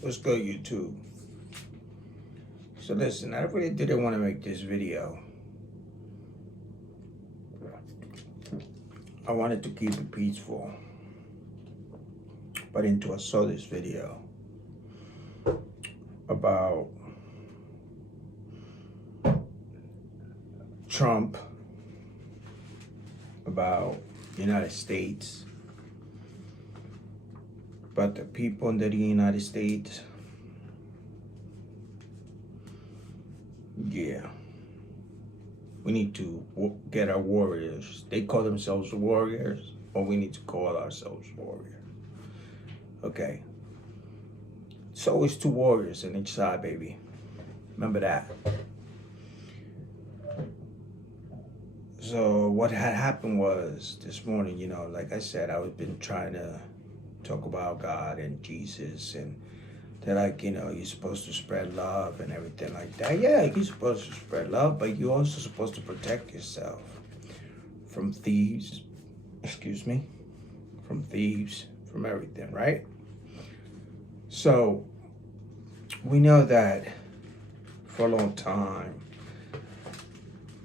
What's good, YouTube? So listen, I really didn't want to make this video. I wanted to keep it peaceful. But until I saw this video about Trump, about the United States, about the people in the United States, yeah, we need to get our warriors. They call themselves warriors, or we need to call ourselves warriors. Okay. It's always two warriors on each side, baby. Remember that. So what had happened was this morning, like I said, I've been trying to talk about God and Jesus, and they're like, you're supposed to spread love and everything like that. Yeah, you're supposed to spread love, but you're also supposed to protect yourself from thieves, from everything, right? So we know that for a long time,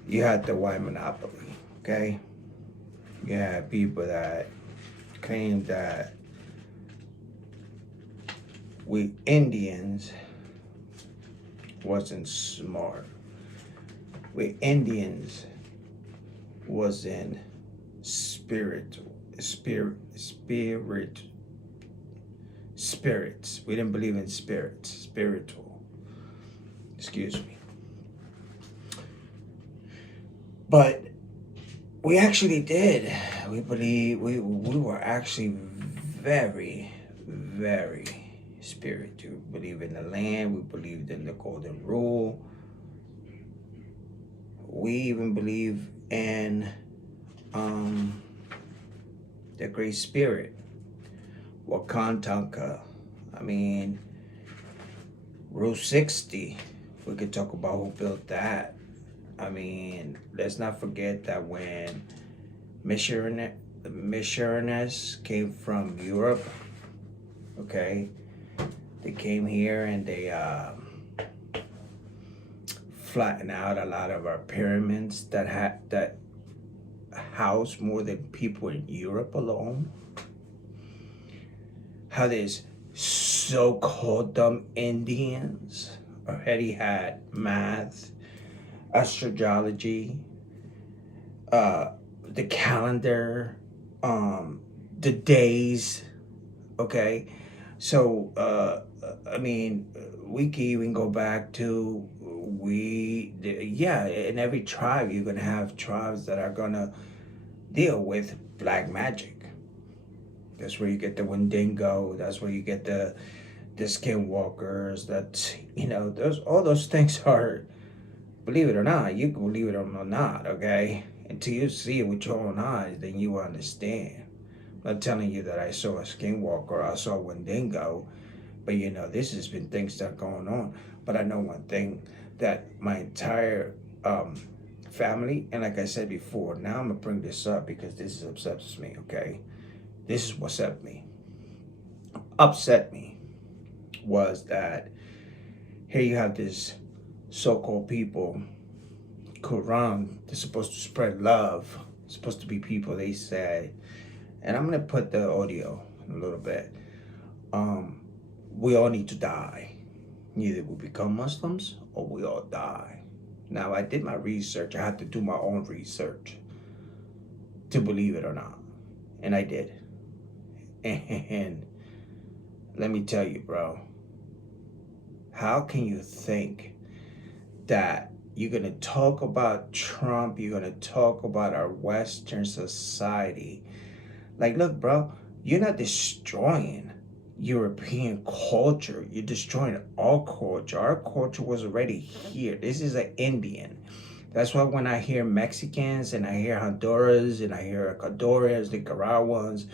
you had the white monopoly, okay? You had people that claimed that we Indians wasn't smart. We Indians wasn't spirits. We didn't believe in spiritual. Excuse me. But we actually did. We believe we were actually very, very spiritual. We believe in the land. We believed in the golden rule. We even believe in the Great Spirit, Wakantanka. I mean, Rule 60. We could talk about who built that. I mean, let's not forget that when missionaries came from Europe, okay, they came here and they flattened out a lot of our pyramids that house more than people in Europe alone. How these so-called dumb Indians already had math, astrology, the calendar, the days, okay? So, I mean, we can even go back to, in every tribe, you're gonna have tribes that are gonna deal with black magic. That's where you get the Wendigo, that's where you get the skinwalkers, all those things are, believe it or not, you can believe it or not, okay? Until you see it with your own eyes, then you understand. I'm not telling you that I saw a skinwalker, I saw a Wendigo, but this has been things that are going on. But I know one thing, that my entire family, and like I said before, now I'm gonna bring this up because this upsets me, okay? This is what's upset me was that here you have this so-called people, Quran, they're supposed to spread love, supposed to be people, they say, and I'm gonna put the audio in a little bit. We all need to die. Either we become Muslims or we all die. Now, I did my research. I had to do my own research to believe it or not. And I did. And let me tell you, bro, how can you think that you're going to talk about Trump, you're going to talk about our Western society? Like, look, bro, you're not destroying European culture. You're destroying our culture. Our culture was already here. This is an Indian. That's why when I hear Mexicans and I hear Honduras and I hear Ecuadorians, Nicaraguans,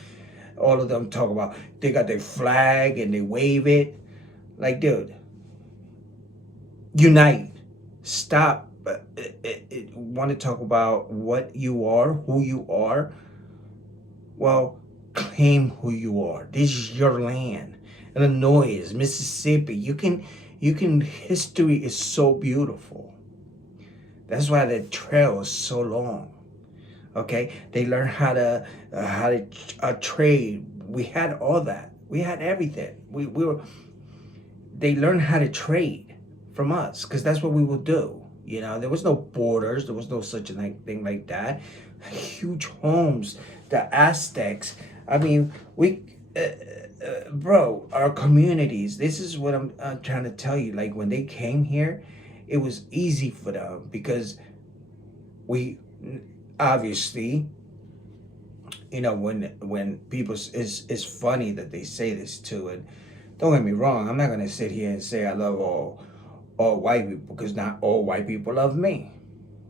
all of them talk about they got their flag and they wave it. Like, dude, unite. Stop. Want to talk about what you are, who you are? Well, claim who you are. This is your land. Illinois, Mississippi. History is so beautiful. That's why the trail is so long. Okay, they learn how to trade. We had all that. We had everything. We were. They learned how to trade from us because that's what we will do. You know, there was no borders. There was no such a thing like that. Huge homes. The Aztecs. I mean, bro, our communities. This is what I'm trying to tell you. Like when they came here, it was easy for them because we obviously, you know, when people, it's funny that they say this too. And don't get me wrong, I'm not gonna sit here and say I love all white people because not all white people love me.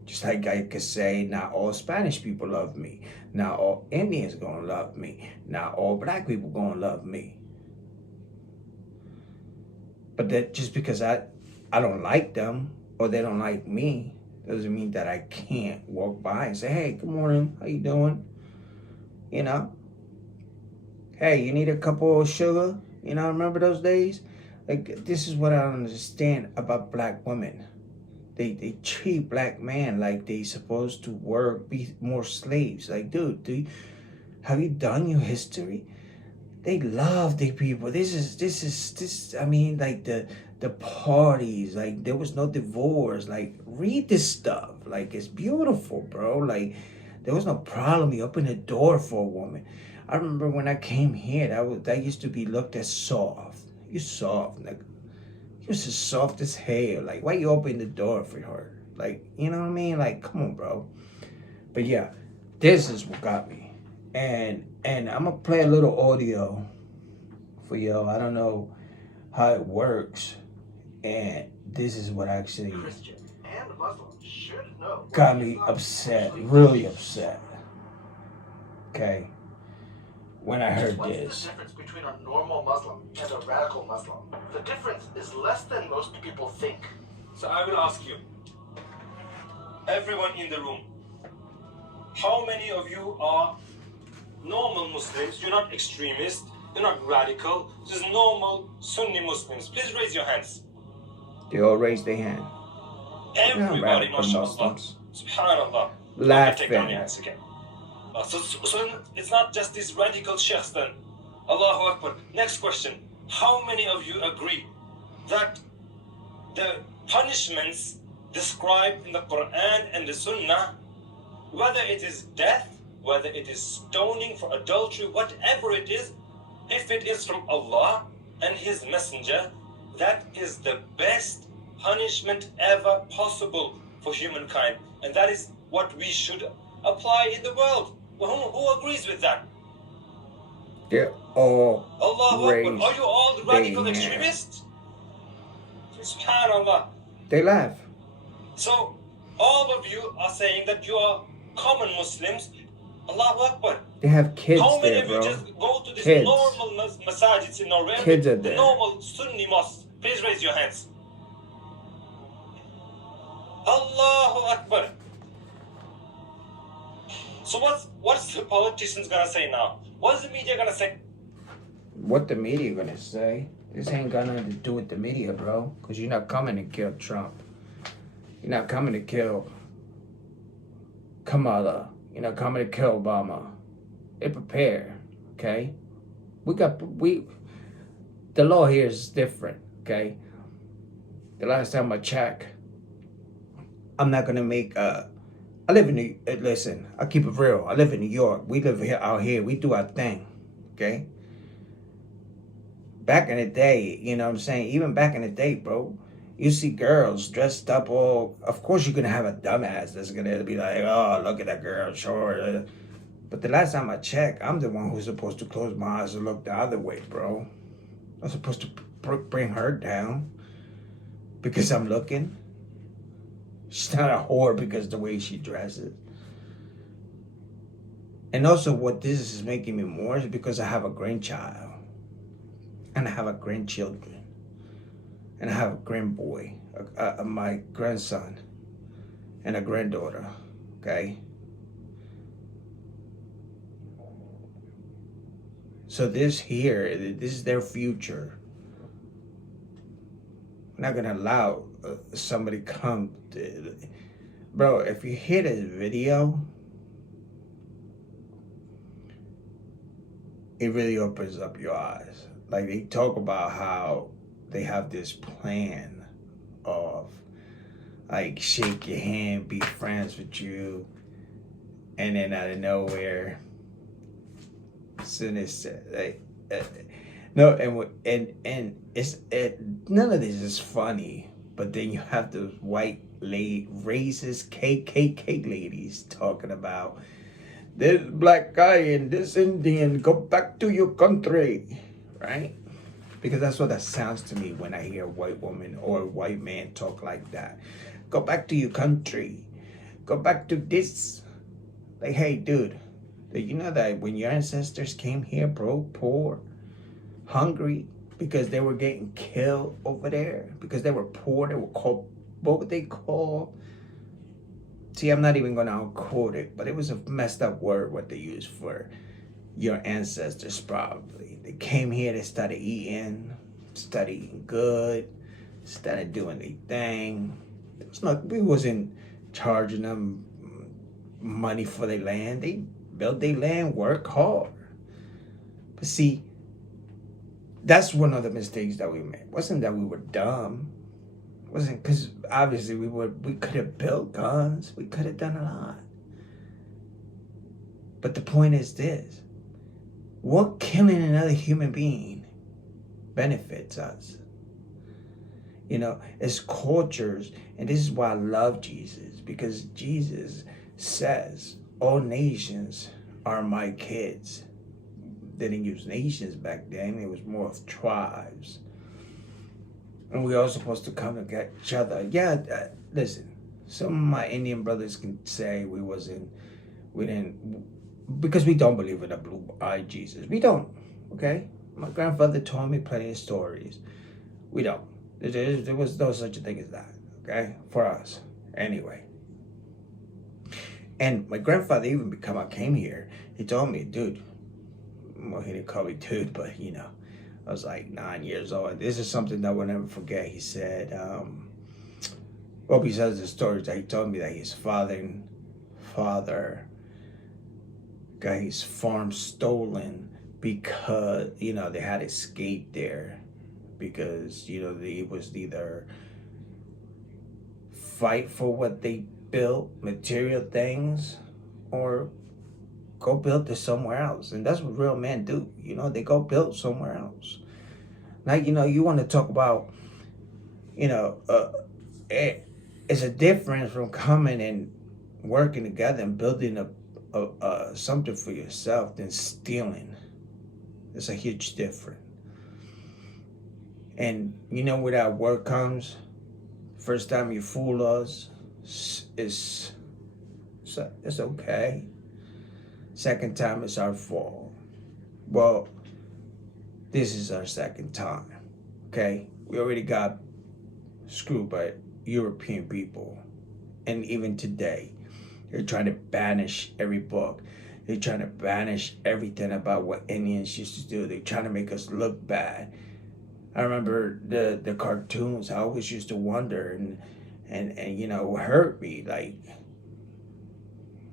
Just like I could say not all Spanish people love me, not all Indians gonna love me, not all black people gonna love me. But that just because I don't like them or they don't like me doesn't mean that I can't walk by and say, hey, good morning, how you doing? You know, hey, you need a couple of sugar? You know, remember those days? Like, this is what I don't understand about black women. They treat black men like they supposed to work, be more slaves. Like, dude, have you done your history? They love the people. This. I mean, like the parties. Like there was no divorce. Like read this stuff. Like it's beautiful, bro. Like there was no problem. You open the door for a woman. I remember when I came here, that used to be looked at soft. You soft, nigga. You was as soft as hell. Like why you open the door for her? Like you know what I mean? Like come on, bro. But yeah, this is what got me. And I'm gonna play a little audio for y'all. I don't know how it works, and this is what actually got me upset, really upset. Okay, when I heard What's the difference between a normal Muslim and a radical Muslim? The difference is less than most people think. So I will ask you, everyone in the room, how many of you are normal Muslims? You're not extremists, you're not radical, just normal Sunni Muslims. Please raise your hands. They all raise their hand. Everybody, mashallah. Subhanallah. Laughing. Take down your hands again. So it's not just these radical sheikhs then. Allahu Akbar. Next question. How many of you agree that the punishments described in the Quran and the Sunnah, whether it is death, whether it is stoning for adultery, whatever it is, if it is from Allah and His Messenger, that is the best punishment ever possible for humankind. And that is what we should apply in the world. Who agrees with that? They're all Allahu raised. Akbar. Are you all radical extremists? SubhanAllah. They laugh. So, all of you are saying that you are common Muslims. Allahu Akbar. They have kids How many there, of you bro. just go to this Kids. normal masajids in Norway? Kids are The there. normal Sunni mosques. Please raise your hands. Allahu Akbar. So what's the politicians gonna say now? What's the media gonna say? What the media gonna say? This ain't got nothing to do with the media, bro. Because you're not coming to kill Trump. You're not coming to kill Kamala. You're not coming to kill Obama. They prepare, okay? The law here is different, okay? The last time I checked, I'm not gonna make I live in listen, I keep it real. I live in New York. We live here out here. We do our thing. Okay? Back in the day, you know what I'm saying? Even back in the day, bro, you see girls dressed up all, of course you're gonna have a dumbass that's gonna be like, oh, look at that girl, sure. But the last time I checked, I'm the one who's supposed to close my eyes and look the other way, bro. I'm supposed to bring her down because I'm looking. She's not a whore because of the way she dresses. And also what this is making me more is because I have a grandchild. And I have a grandchildren. And I have a grandboy. My grandson. And a granddaughter. Okay? So this is their future. We're not gonna allow somebody come to, bro. If you hear this video, it really opens up your eyes. Like, they talk about how they have this plan of, like, shake your hand, be friends with you, and then out of nowhere, as soon as like, no, and none of this is funny. But then you have those white racist KKK ladies talking about this black guy and this Indian, go back to your country, right? Because that's what that sounds to me when I hear a white woman or a white man talk like that. Go back to your country. Go back to this. Like, hey, dude, did you know that when your ancestors came here, broke, poor, hungry, because they were getting killed over there, because they were poor, they were called, what would they call? See, I'm not even going to quote it, but it was a messed up word what they used for your ancestors probably. They came here, they started eating, started eating good, started doing their thing. We wasn't charging them money for their land. They built their land, work hard. But see, that's one of the mistakes that we made. It wasn't that we were dumb. It wasn't because obviously we could have built guns. We could have done a lot. But the point is this: what killing another human being benefits us? You know, it's cultures, and this is why I love Jesus, because Jesus says all nations are my kids. They didn't use nations back then. It was more of tribes. And we are supposed to come to get each other. Yeah, listen, some of my Indian brothers can say we didn't, because we don't believe in a blue-eyed Jesus. We don't, okay? My grandfather told me plenty of stories. We don't. There was no such a thing as that, okay? For us, anyway. And my grandfather even came here. He told me, dude, well, he didn't call me dude, but you know, I was like 9 years old. This is something that I will never forget. He said, well, besides the stories that he told me that his father got his farm stolen because, you know, they had escaped there because, you know, they was either fight for what they built, material things, or go build it somewhere else. And that's what real men do. You know, they go build somewhere else. Like, you know, you want to talk about, you know, it's a difference from coming and working together and building something for yourself than stealing. It's a huge difference. And you know where that word comes? First time you fool us, it's okay. Second time, it's our fault. Well, this is our second time, okay? We already got screwed by European people. And even today, they're trying to banish every book. They're trying to banish everything about what Indians used to do. They're trying to make us look bad. I remember the cartoons. I always used to wonder and you know, it hurt me. Like,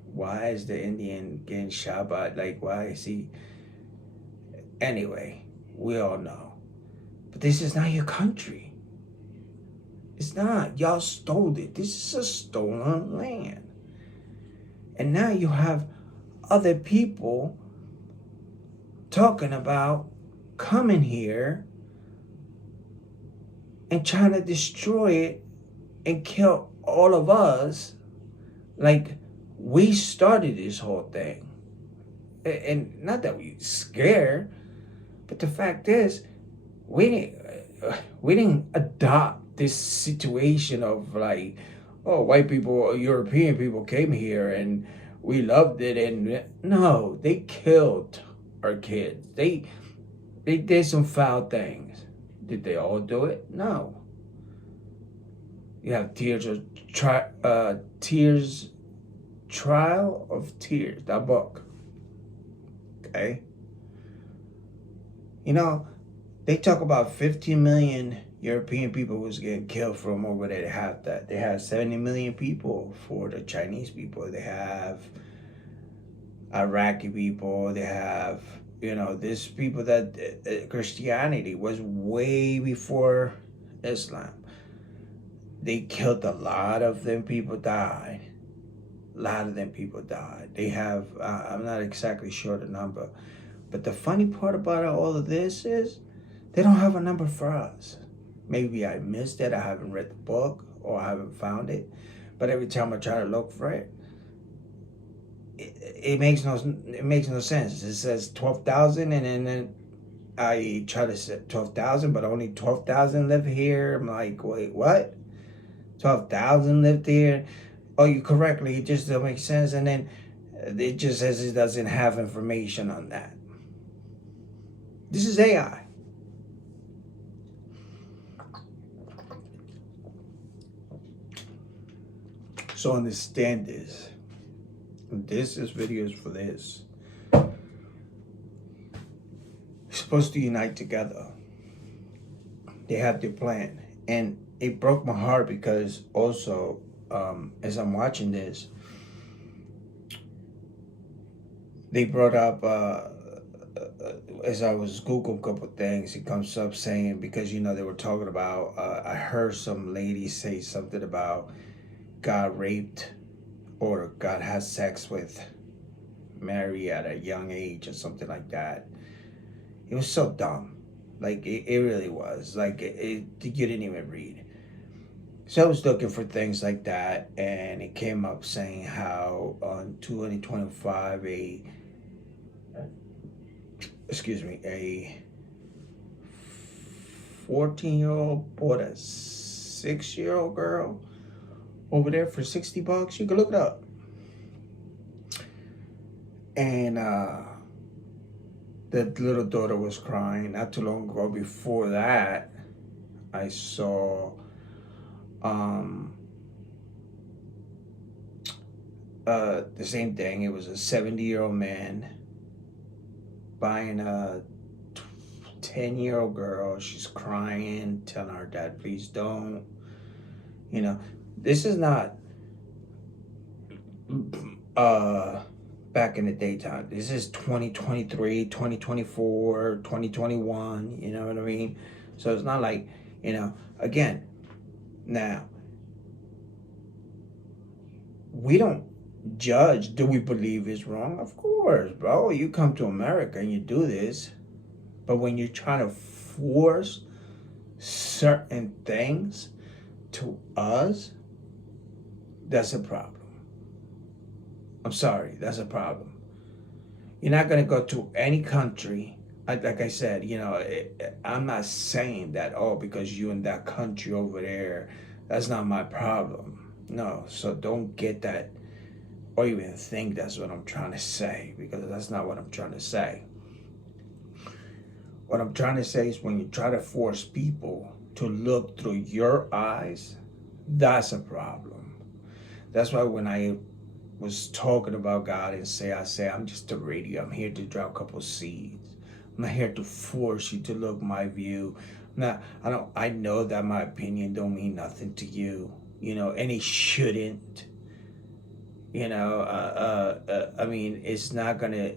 why is the Indian getting shot by, like, why is he? Anyway, we all know. But this is not your country. It's not. Y'all stole it. This is a stolen land. And now you have other people talking about coming here and trying to destroy it and kill all of us. Like, we started this whole thing. And not that we scared, but the fact is, we didn't adopt this situation of like, oh, white people or European people came here and we loved it. And no, they killed our kids. They did some foul things. Did they all do it? No. You have Trial of Tears, that book. Okay? You know, they talk about 15 million European people was getting killed from over there. They have that. They have 70 million people for the Chinese people. They have Iraqi people. They have, this people that Christianity was way before Islam. They killed a lot of them. People died. A lot of them people died. They have, I'm not exactly sure the number. But the funny part about all of this is they don't have a number for us. Maybe I missed it. I haven't read the book or I haven't found it. But every time I try to look for it, it makes no sense. It says 12,000, and then I try to say 12,000, but only 12,000 live here. I'm like, wait, what? 12,000 lived here? Oh, you correctly. It just doesn't make sense. And then it just says it doesn't have information on that. This is AI. So understand this. This video is for this. We're supposed to unite together. They have their plan. And it broke my heart because also, as I'm watching this, they brought up, as I was Googling a couple things, it comes up saying, because, they were talking about, I heard some lady say something about God raped or God has sex with Mary at a young age or something like that. It was so dumb. Like, it really was. Like, you didn't even read. So I was looking for things like that, and it came up saying how on 2025, a 14-year-old bought a 6-year-old girl over there for $60. You can look it up. And the little daughter was crying. Not too long ago before that, I saw the same thing. It was a 70-year-old man buying a 10-year-old girl. She's crying, telling her dad, please don't. This is not back in the daytime. This is 2023, 2024, 2021, you know what I mean? So it's not like, again, now, we don't judge, do we believe it's wrong? Of course, bro. You come to America and you do this, but when you're trying to force certain things to us, that's a problem. I'm sorry, that's a problem. You're not going to go to any country. Like I said, I'm not saying that, because you in that country over there, that's not my problem. No, so don't get that or even think that's what I'm trying to say, because that's not what I'm trying to say. What I'm trying to say is when you try to force people to look through your eyes, that's a problem. That's why when I was talking about God and I say, I'm just a radio. I'm here to drop a couple seeds. I'm not here to force you to look my view. I know that my opinion don't mean nothing to you, and it shouldn't. I mean, it's not gonna,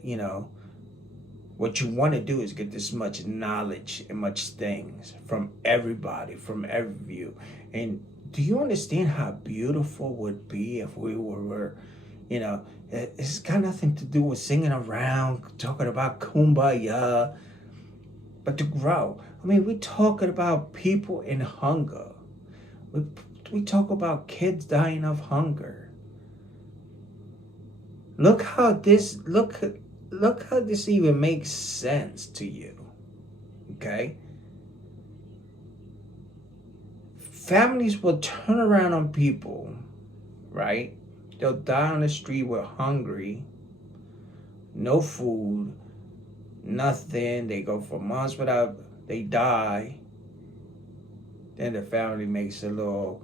what you want to do is get this much knowledge and much things from everybody, from every view. And do you understand how beautiful it would be if we were, it's got nothing to do with singing around, talking about kumbaya, but to grow. I mean, we're talking about people in hunger. We talk about kids dying of hunger. Look how this even makes sense to you, okay? Families will turn around on people, right? They'll die on the street with hungry, no food, nothing. They go for months without, they die. Then the family makes a little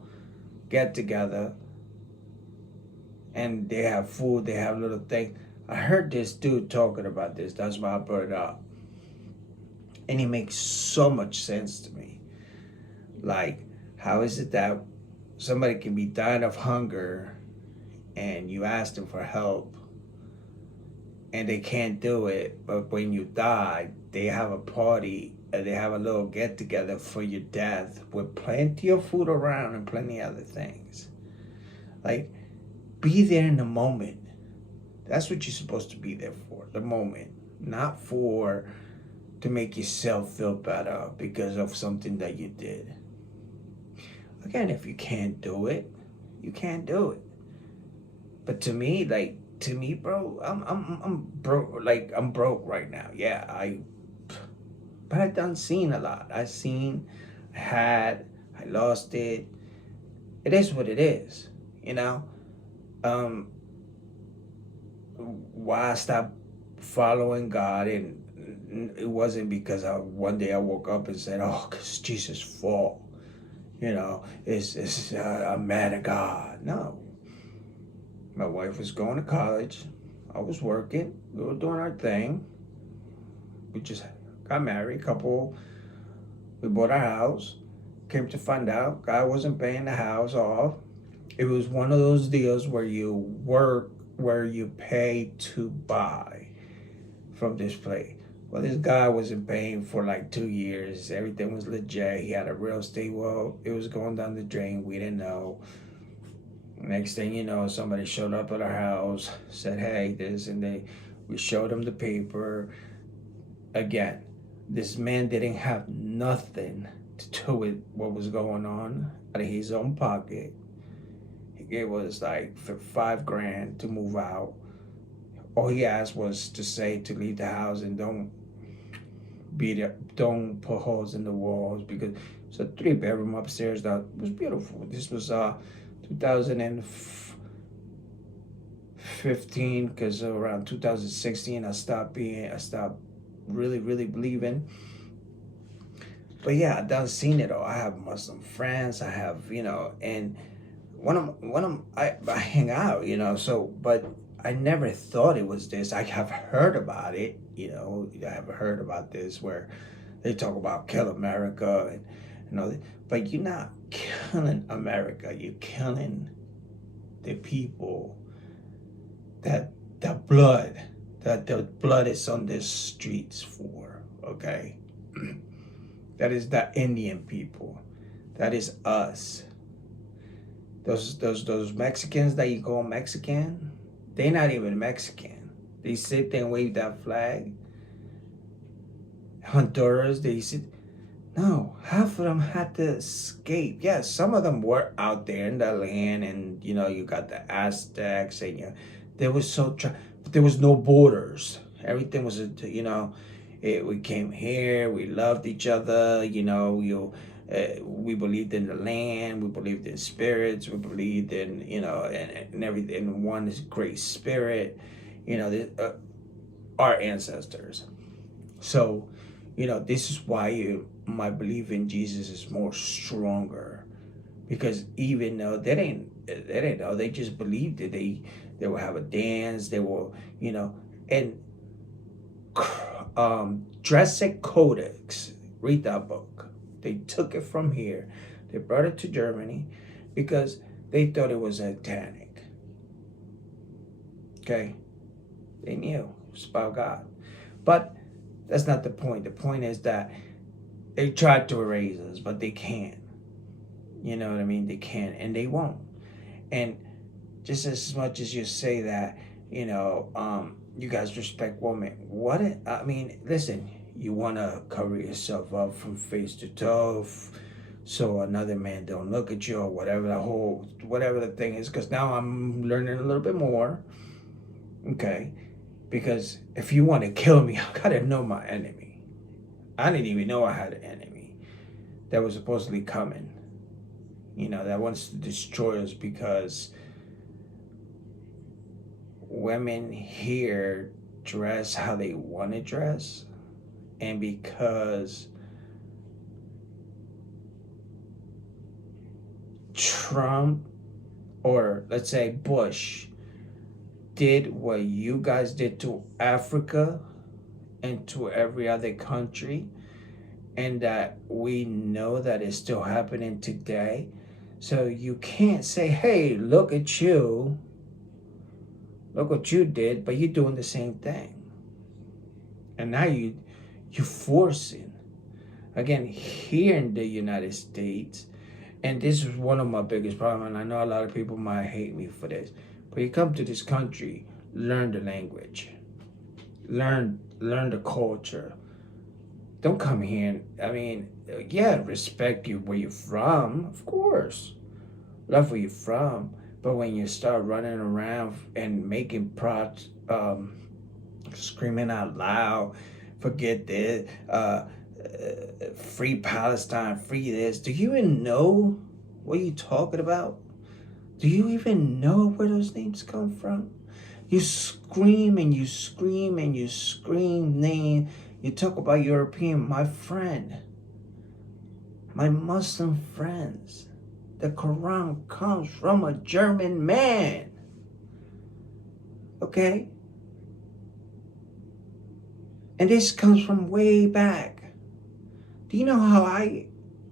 get together and they have food, they have little things. I heard this dude talking about this. That's why I brought it up. And it makes so much sense to me. Like, how is it that somebody can be dying of hunger and you ask them for help and they can't do it, but when you die, they have a party and they have a little get together for your death with plenty of food around and plenty of other things. Like, be there in the moment. That's what you're supposed to be there for, the moment, not for to make yourself feel better because of something that you did. Again, if you can't do it, you can't do it. But to me, bro, I'm broke. Like, I'm broke right now. Yeah, but I done seen a lot. I lost it. It is what it is, you know. Why I stopped following God, and it wasn't because one day I woke up and said, "Oh, cause Jesus fall." You know, I'm mad at God. No. My wife was going to college. I was working. We were doing our thing. We just got married. We bought our house. Came to find out, God wasn't paying the house off. It was one of those deals where you work, where you pay to buy from this place. Well, this guy wasn't paying for like 2 years. Everything was legit. He had a real estate. Well, it was going down the drain. We didn't know. Next thing you know, somebody showed up at our house, said, "Hey, this," and we showed him the paper. Again, this man didn't have nothing to do with what was going on out of his own pocket. He gave us like $5,000 to move out. All he asked was to leave the house and don't put holes in the walls, because it's a 3-bedroom upstairs that was beautiful. This was 2015, because around 2016 I stopped really believing. But yeah, I've done seen it all. I have Muslim friends. I have, and I hang out, but I never thought it was this. I have heard about it, I have heard about this where they talk about kill America and but you're not killing America. You're killing the people that the blood is on the streets for, okay? That is the Indian people. That is us. Those Mexicans that you call Mexican, they're not even Mexican. They sit there and wave that flag. Honduras, they sit. No, half of them had to escape. Yes, some of them were out there in the land, and you got the Aztecs, and they were but there was no borders. Everything was, we came here, we loved each other, we believed in the land, we believed in spirits, we believed in, and everything, in one great spirit, our ancestors. So, this is why my belief in Jesus is more stronger, because even though they didn't know, they just believed it. They will have a dance, they will, and Dresser Codex, read that book. They took it from here, they brought it to Germany because they thought it was satanic. Okay, they knew it was about God, but that's not the point. The point is that they tried to erase us, but they can't. You know what I mean? They can't, and they won't. And just as much as you say that, you guys respect women. Listen, you want to cover yourself up from face to toe so another man don't look at you, or whatever the thing is, because now I'm learning a little bit more. Okay? Because if you want to kill me, I got to know my enemy. I didn't even know I had an enemy that was supposedly coming, that wants to destroy us, because women here dress how they want to dress, and because Trump, or let's say Bush, did what you guys did to Africa and to every other country, and that we know that it's still happening today. So you can't say, hey, look at you, look what you did, but you're doing the same thing. And now you forcing. Again, here in the United States, and this is one of my biggest problems, and I know a lot of people might hate me for this, but you come to this country, learn the language, learn the culture. Don't come here and, I mean, yeah, respect you where you're from, of course. Love where you're from. But when you start running around and making screaming out loud, forget this, free Palestine, free this. Do you even know what you're talking about? Do you even know where those names come from? You scream and you scream and you scream name. You talk about European, my friend, my Muslim friends. The Quran comes from a German man. Okay? And this comes from way back. Do you know how I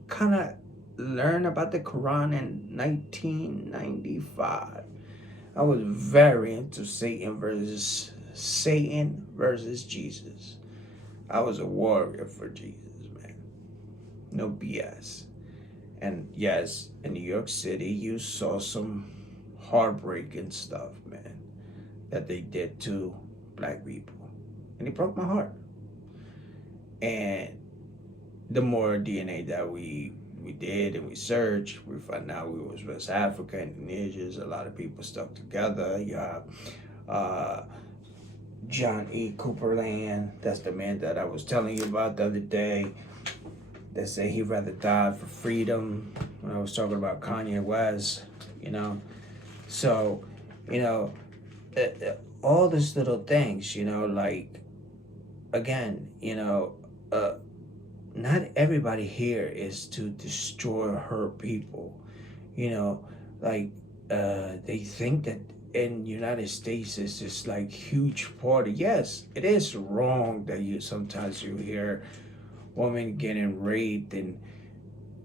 kind of learned about the Quran in 1995? I was very into Satan versus Jesus. I was a warrior for Jesus, man. No BS. And yes, in New York City, you saw some heartbreaking stuff, man, that they did to black people. And it broke my heart. And the more DNA that we did and we searched, we found out we was West Africa, Indonesians, a lot of people stuck together. You have John E. Cooperland, that's the man that I was telling you about the other day, that said he'd rather die for freedom, when I was talking about Kanye West, you know. So, you know, all these little things, you know, like, again, you know, not everybody here is to destroy or hurt people, you know, like, they think that in United States it's just like huge party. Yes, it is wrong that sometimes you hear women getting raped and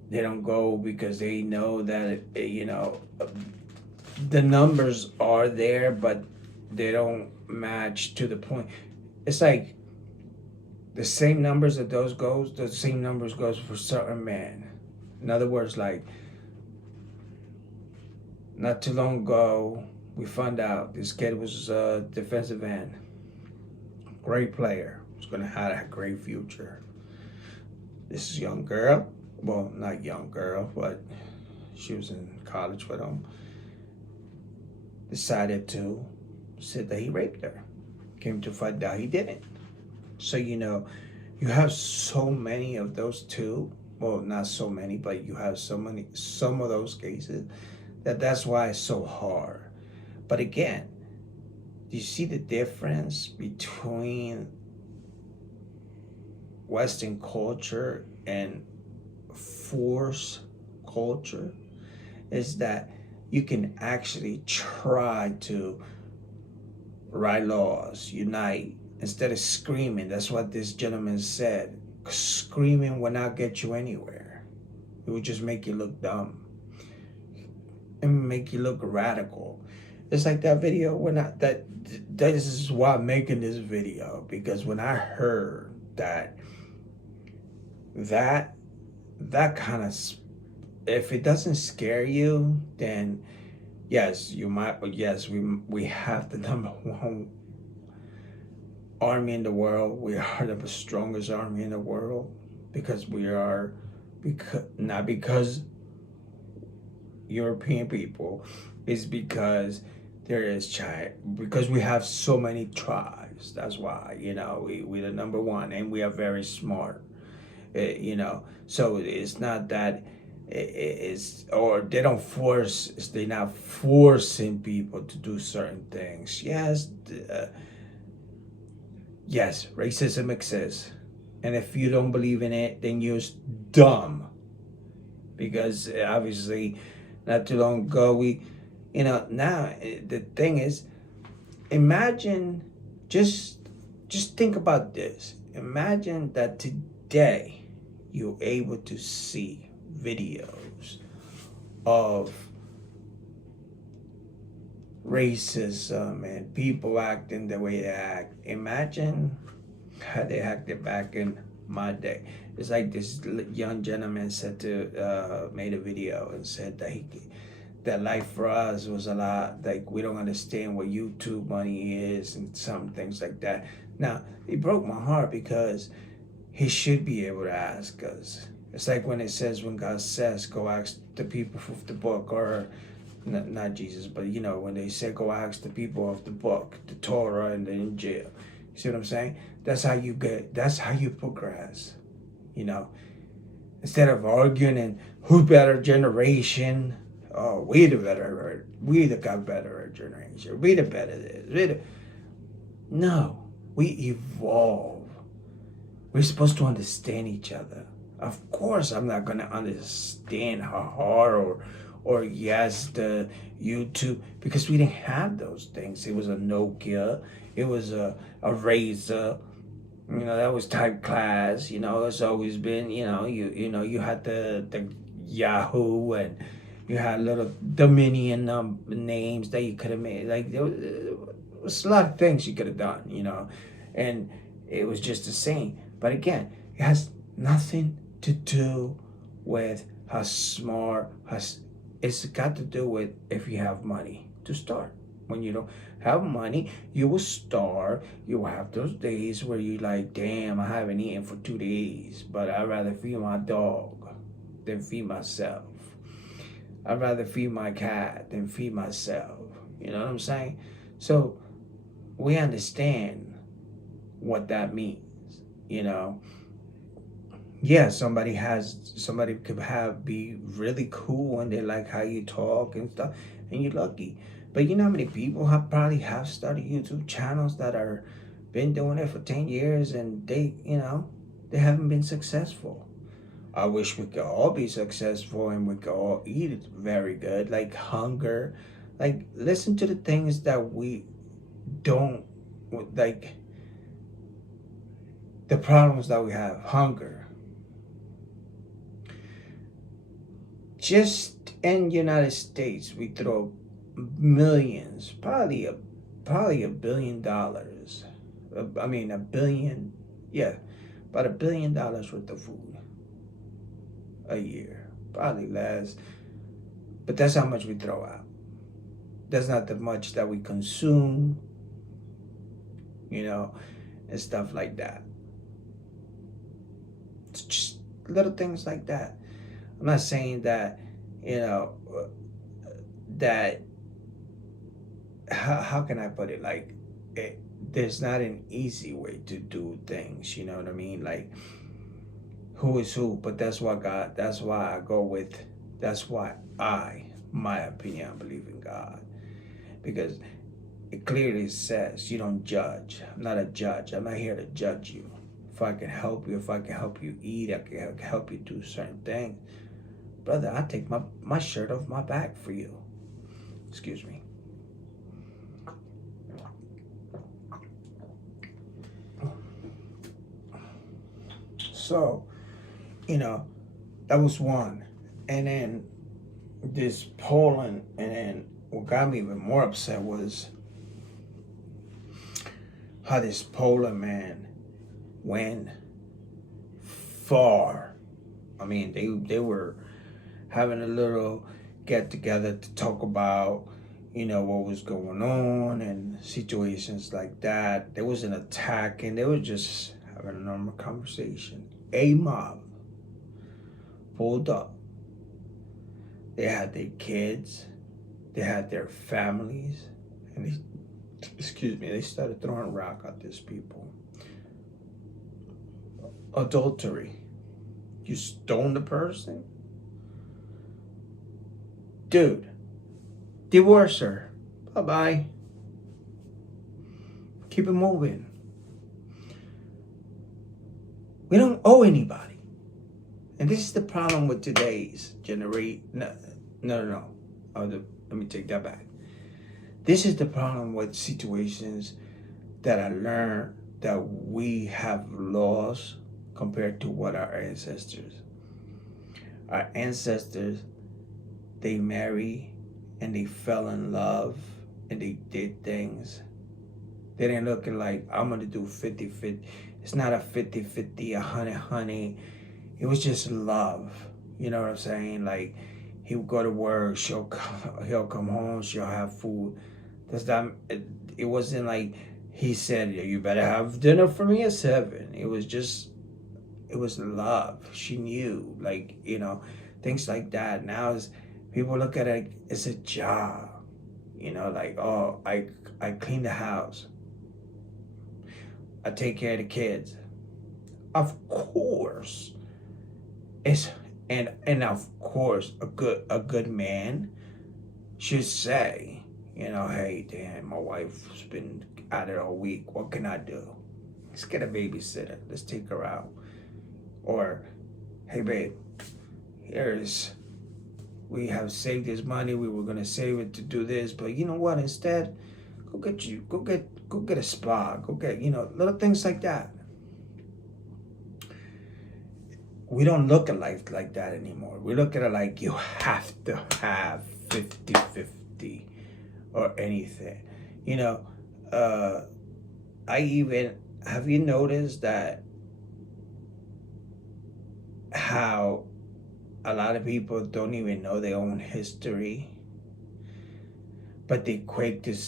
they don't go because they know that, you know, the numbers are there, but they don't match to the point. It's like the same numbers that those goes, the same numbers goes for certain men. In other words, like, not too long ago, we found out this kid was a defensive end. Great player. Was going to have a great future. This is young girl. Well, not young girl, but she was in college with him. Decided to say that he raped her. Came to find out he didn't. So, you know, you have so many of those too. Well, not so many, but you have some of those cases that's why it's so hard. But again, do you see the difference between Western culture and force culture? Is that you can actually try to write laws, unite, instead of screaming. That's what this gentleman said. Screaming will not get you anywhere. It will just make you look dumb and make you look radical. It's like that video this is why I'm making this video, because when I heard that kind of, if it doesn't scare you, then yes, you might, but yes, we have the number one army in the world. We are the strongest army in the world because not because European people, is because because we have so many tribes. That's why, you know, we're the number one, and we are very smart, you know. So it's not that or they don't force, they're not forcing people to do certain things. Yes, yes, racism exists. And if you don't believe in it, then you're dumb. Because obviously, not too long ago, you know, now the thing is, imagine, just think about this. Imagine that today you're able to see videos of racism and people acting the way they act. Imagine how they acted back in my day. It's like this young gentleman said to made a video and said that that life for us was a lot like we don't understand what YouTube money is and some things like that. Now it broke my heart because he should be able to ask us. It's like when it says, when God says, go ask the people of the book, or not Jesus, but you know, when they say go ask the people of the book, the Torah and the Injil. You see what I'm saying? That's how you progress. You know, instead of arguing and who better generation, oh, we the got better generation, we the better this, no, we evolve. We're supposed to understand each other. Of course, I'm not gonna understand how hard or yes, the YouTube, because we didn't have those things. It was a Nokia, it was a Razor, you know, that was type class, you know, it's always been, you know, you had the Yahoo, and you had little Dominion names that you could have made. Like there was a lot of things you could have done, you know, and it was just the same. But again, it has nothing to do with how smart, it's got to do with if you have money to start. When you don't have money, you will starve. You will have those days where you like, damn, I haven't eaten for 2 days, but I'd rather feed my dog than feed myself. I'd rather feed my cat than feed myself. You know what I'm saying? So we understand what that means, you know. Yeah, somebody could be really cool and they like how you talk and stuff, and you're lucky. But you know how many people probably have started YouTube channels that are been doing it for 10 years and they haven't been successful. I wish we could all be successful and we could all eat it very good, like hunger. Like, listen to the things that we don't, like, the problems that we have. Hunger. Just in the United States, we throw millions, probably $1 billion. I mean, $1 billion, yeah, about $1 billion worth of food a year, probably less. But that's how much we throw out. That's not the much that we consume, you know, and stuff like that. It's just little things like that. I'm not saying that, you know, that, how can I put it? Like, there's not an easy way to do things, you know what I mean? Like, who is who? But that's why my opinion, I believe in God. Because it clearly says you don't judge. I'm not a judge. I'm not here to judge you. If I can help you, eat, I can help you do certain things. Brother, I take my shirt off my back for you. Excuse me. So, you know, that was one. And then this Poland, and then what got me even more upset was how this Poland man went far. I mean, they were having a little get together to talk about, you know, what was going on and situations like that. There was an attack and they were just having a normal conversation. A mob pulled up. They had their kids, they had their families, and they started throwing rock at these people. Adultery. You stoned the person? Dude, divorce her. Bye-bye. Keep it moving. We don't owe anybody. And this is the problem with today's generation. No. Let me take that back. This is the problem with situations that I learned that we have laws compared to what our ancestors. Our ancestors, they marry and they fell in love and they did things. They didn't look at like, I'm going to do 50-50. It's not a 50-50, 100-100. It was just love. You know what I'm saying? Like, he would go to work, he'll come home, she'll have food. It wasn't like he said, you better have dinner for me at 7. It was love. She knew, like, things like that. Now people look at it, it's a job. Like, oh, I clean the house. I take care of the kids. Of course. And of course a good man should say, hey, damn, my wife's been out it all week. What can I do? Let's get a babysitter. Let's take her out. Or, hey, babe, we have saved this money. We were gonna save it to do this, but you know what? Instead, go get a spa. Go get, little things like that. We don't look at life like that anymore. We look at it like you have to have 50-50 or anything. Have you noticed that how a lot of people don't even know their own history, but they quick to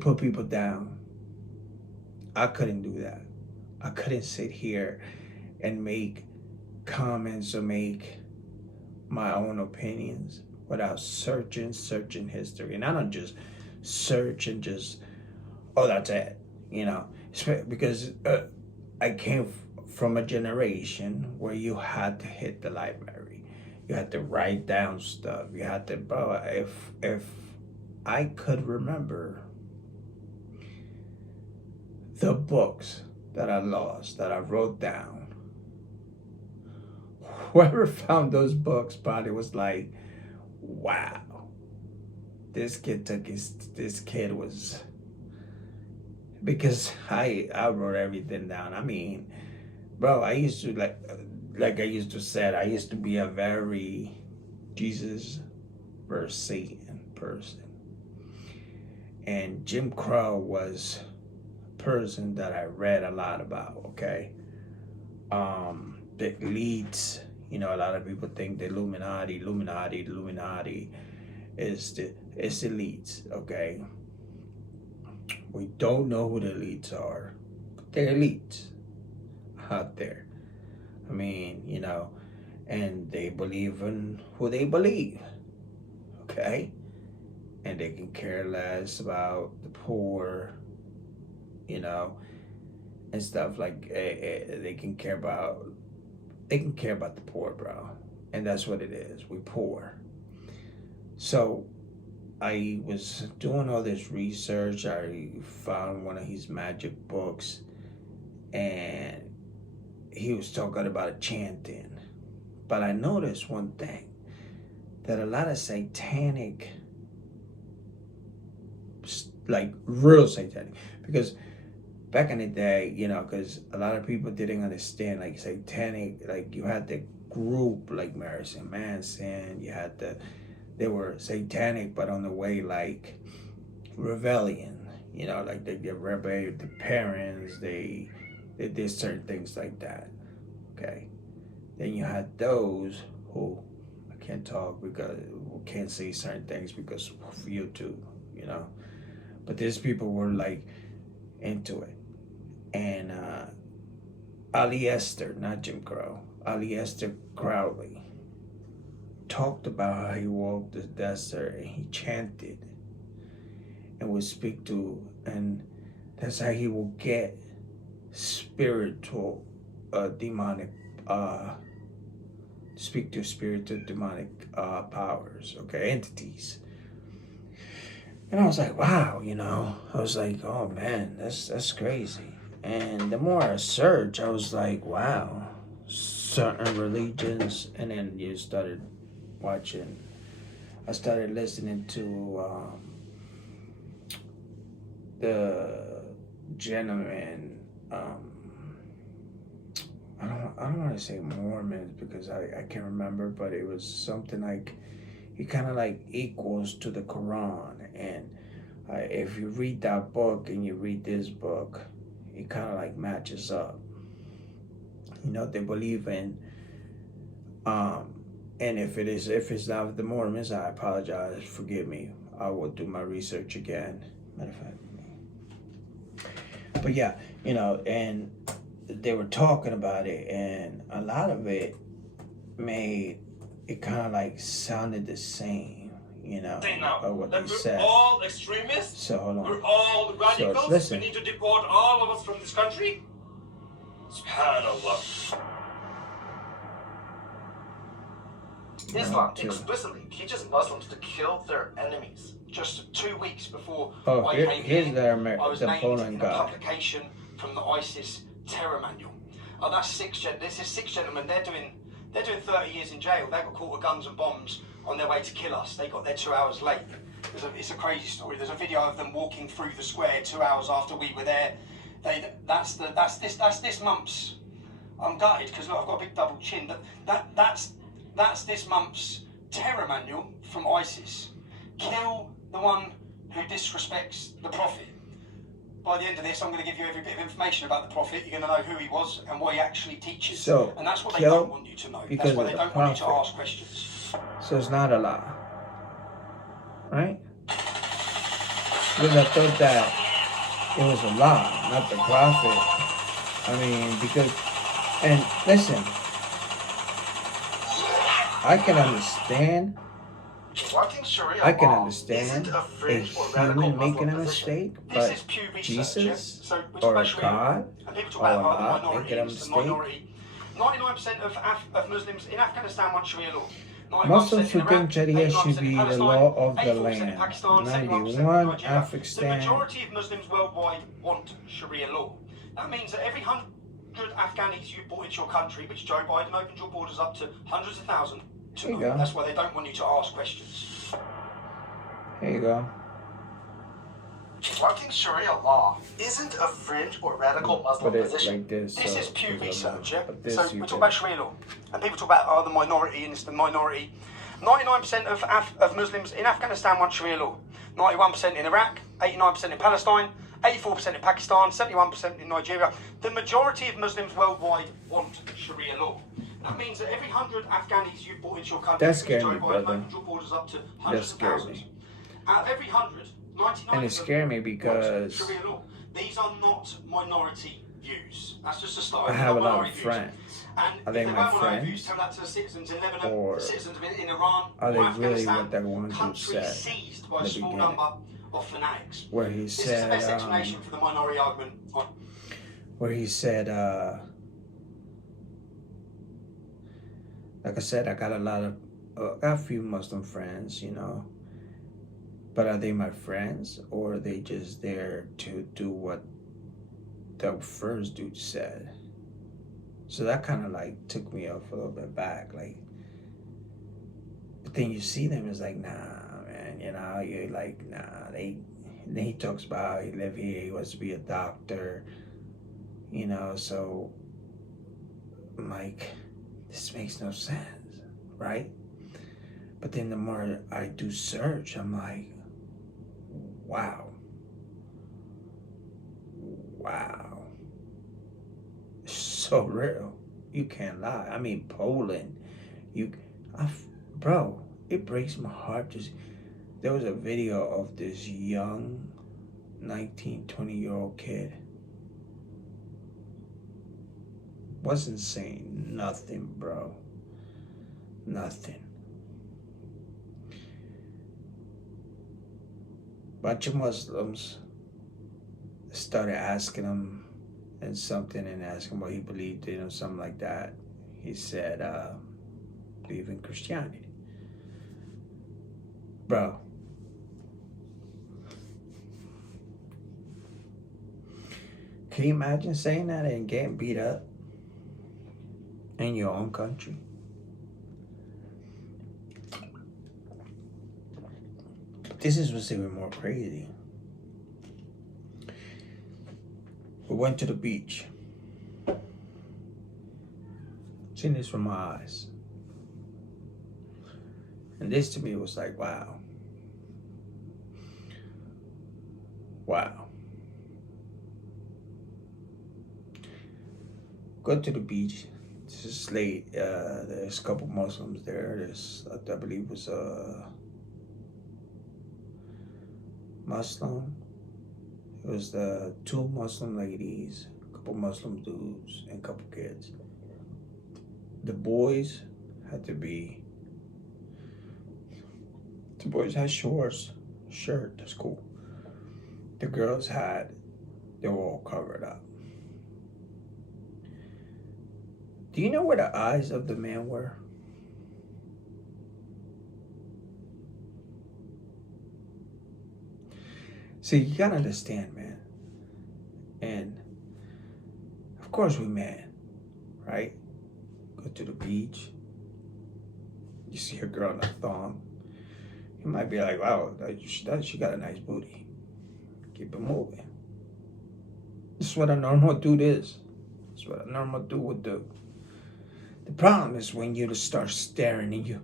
put people down. I couldn't do that. I couldn't sit here and make comments or make my own opinions without searching history. And I don't just search and just, oh, that's it, because I came from a generation where you had to hit the library. You had to write down stuff. You had to, bro, if I could remember the books that I lost, that I wrote down, whoever found those books probably was like, wow, this kid was, because I wrote everything down. I mean, bro, I used to, like I used to say, I used to be a very Jesus versus Satan person. And Jim Crow was person that I read a lot about, okay? The elites, a lot of people think the Illuminati is elites, okay? We don't know who the elites are, but they're elites out there. I mean, and they believe in who they believe, okay? And they can care less about the poor, and stuff like they can care about the poor, bro. And that's what it is. We poor. So I was doing all this research. I found one of his magic books, and he was talking about chanting. But I noticed one thing, that a lot of satanic, like real satanic, because back in the day, because a lot of people didn't understand, like, satanic, like, you had the group, like Marilyn Manson, they were satanic, but on the way, like, rebellion, like, they rebelled the parents, they did certain things like that, okay? Then you had those who, I can't talk because, can't say certain things because of YouTube, but these people were, like, into it. And Ali Esther, not Jim Crow, Ali Esther Crowley talked about how he walked the desert and he chanted and would speak to, and that's how he will get spiritual, demonic, speak to spiritual demonic powers, okay, entities. And I was like, wow, I was like, oh man, that's crazy. And the more I searched, I was like, wow, certain religions. And then you started watching, I started listening to gentleman, I don't want to say Mormons because I can't remember, but it was something like he kind of like equals to the Quran. And if you read that book and you read this book, it kind of like matches up. You know, they believe in, and if it's not the Mormons, I apologize, forgive me. I will do my research again. Matter of fact, but yeah, you know, and they were talking about it, and a lot of it made it kind of like sounded the same, you know, of what they We're said. all extremists. So hold on. We're all radicals. listen. We need to deport all of us from this country. SubhanAllah. Islam too. explicitly teaches Muslims to kill their enemies. Just 2 weeks before Oh, I here's came here, I was the named Poland in a guy. publication from the ISIS terror manual. Oh, that's this is six gentlemen. They're doing 30 years in jail. They got caught with guns and bombs on their way to kill us. They got there 2 hours late. It's a crazy story. There's a video of them walking through the square 2 hours after we were there. That's this month's. I'm gutted because look, I've got a big double chin. That's this month's terror manual from ISIS. Kill the one who disrespects the Prophet. By the end of this, I'm going to give you every bit of information about the Prophet. You're going to know who he was and what he actually teaches. So, and that's what they kill don't want you to know. because That's why of they the don't want you to Prophet. ask questions. So it's not a lie, right? Because I thought that it was a lie, not the Prophet. I mean, because, and listen, I can understand. Wanting Sharia I can law understand isn't a a fringe or radical human Muslim making a position. mistake, This but is Pew Research, Jesus yeah? So we talk or about Sharia, God and people talk or about Allah the making a minorities, the mistake. minority. 99% of Muslims in Afghanistan want Sharia law. 91% Muslims who in think Iraq, Sharia 89% should in be the Palestine, law of the 84% in land. Pakistan, 71% in 91, Nigeria. The Afghanistan. majority of Muslims worldwide want Sharia law. That means that every 100 Afghanis you brought into your country, which Joe Biden opened your borders up to hundreds of thousands, There you go. that's why they don't want you to ask questions. Here you go. Wanting Sharia law isn't a fringe or radical Muslim Put it position. like this, This so is Pew there's a Research, lot. yeah? But this So you we talk can- about Sharia law, and people talk about the minority, and it's the minority. 99% of Muslims in Afghanistan want Sharia law. 91% in Iraq, 89% in Palestine, 84% in Pakistan, 71% in Nigeria. The majority of Muslims worldwide want Sharia law. That means that every 100 Afghanis you brought into your country, That scared Joe me, Biden brother. opened your borders up to hundreds of scared thousands. me. Out of every 100, 99 And it of them scared me want because Sharia law. These are not minority views. That's just a start. I They're have a not lot minority of views. friends. And Are they if they my weren't minority friends? views, tell that to the citizens in Lebanon, Or the citizens in Iran, are they or really Afghanistan, what that one dude countries said seized by in a the small beginning? number of fanatics. Where he This is the best said, explanation for the minority argument. like I said, I got a few Muslim friends, you know, but are they my friends or are they just there to do what the first dude said? So that kind of like took me off a little bit back, like, but then you see them, it's like, nah, man, you know, you're like, nah, then he talks about how he live here, he wants to be a doctor, you know, so I'm like, this makes no sense, right? But then the more I do search, I'm like, wow, it's so real. You can't lie. I mean, Poland, bro, it breaks my heart to see. There was a video of this young 19, 20-year-old kid. Wasn't saying nothing, bro. Nothing. Bunch of Muslims started asking him and asking what he believed in or something like that. He said, believe in Christianity. Bro. Can you imagine saying that and getting beat up in your own country? This is what's even more crazy. We went to the beach. Seen this from my eyes. And this to me was like, wow. Wow. Go to the beach. This is late. There's a couple Muslims there. There's, I believe, was a Muslim. It was the 2 Muslim ladies, a couple Muslim dudes, and a couple kids. The boys had to be. The boys had shorts, shirt. That's cool. The girls they were all covered up. Do you know where the eyes of the men were? See, you gotta understand, man. And of course we men, right? Go to the beach. You see a girl in a thong. You might be like, wow, she got a nice booty. Keep it moving. This is what a normal dude is. This is what a normal dude would do. The problem is when you just start staring and you.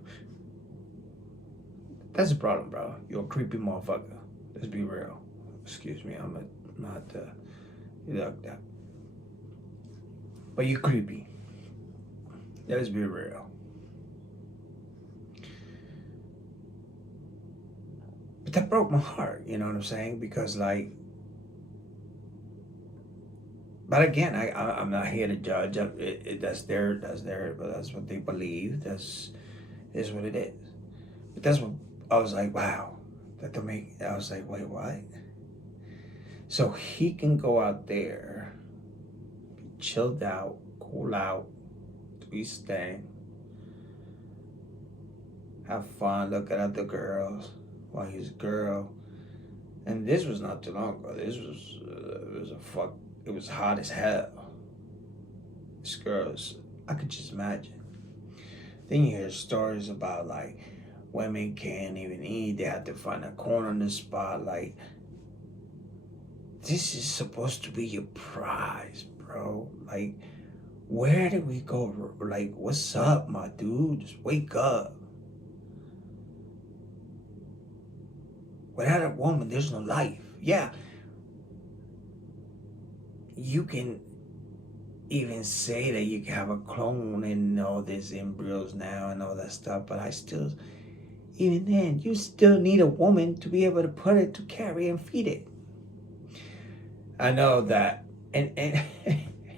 That's the problem, bro. You're a creepy motherfucker. Let's be real. Excuse me, I'm not like that. But you're creepy. Let's be real. But that broke my heart, you know what I'm saying? Because like, but again, I'm not here to judge. That's what they believe. Is what it is. But that's what I was like, wow. I was like, wait, what? So he can go out there, be chilled out, cool out, do his thing, have fun, looking at the girls while he's a girl. And this was not too long ago. This was it was hot as hell. This girl's, I could just imagine. Then you hear stories about like women can't even eat. They have to find a corner on the spot. Like, this is supposed to be your prize, bro. Like, where did we go? Like, what's up, my dude? Just wake up. Without a woman, there's no life. Yeah. You can even say that you can have a clone and all these embryos now and all that stuff, but even then, you still need a woman to be able to put it, to carry and feed it. I know that, and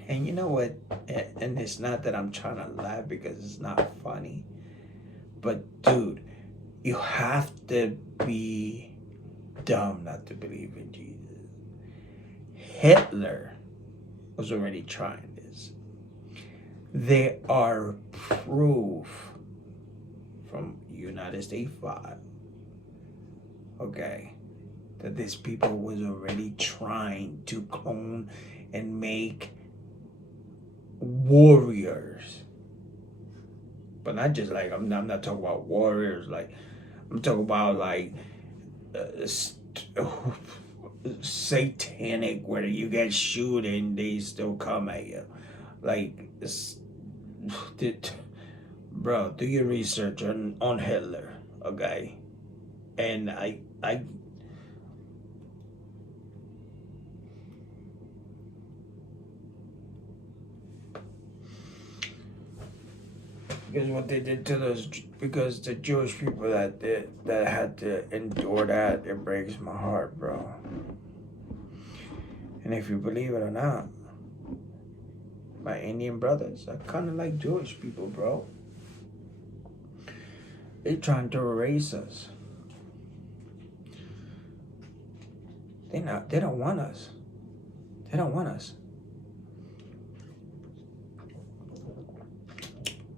you know what, and it's not that I'm trying to laugh because it's not funny, but dude, you have to be dumb not to believe in Jesus. Hitler was already trying this. There are proof from United States file, okay, that these people was already trying to clone and make warriors. But not just like, I'm not talking about warriors, like, I'm talking about like satanic, where you get shoot and they still come at you. Like, bro, do your research on Hitler, okay? And I because what they did to those, because the Jewish people that had to endure that, it breaks my heart, bro. And if you believe it or not, my Indian brothers are kind of like Jewish people, bro. They're trying to erase us. They don't want us. They don't want us.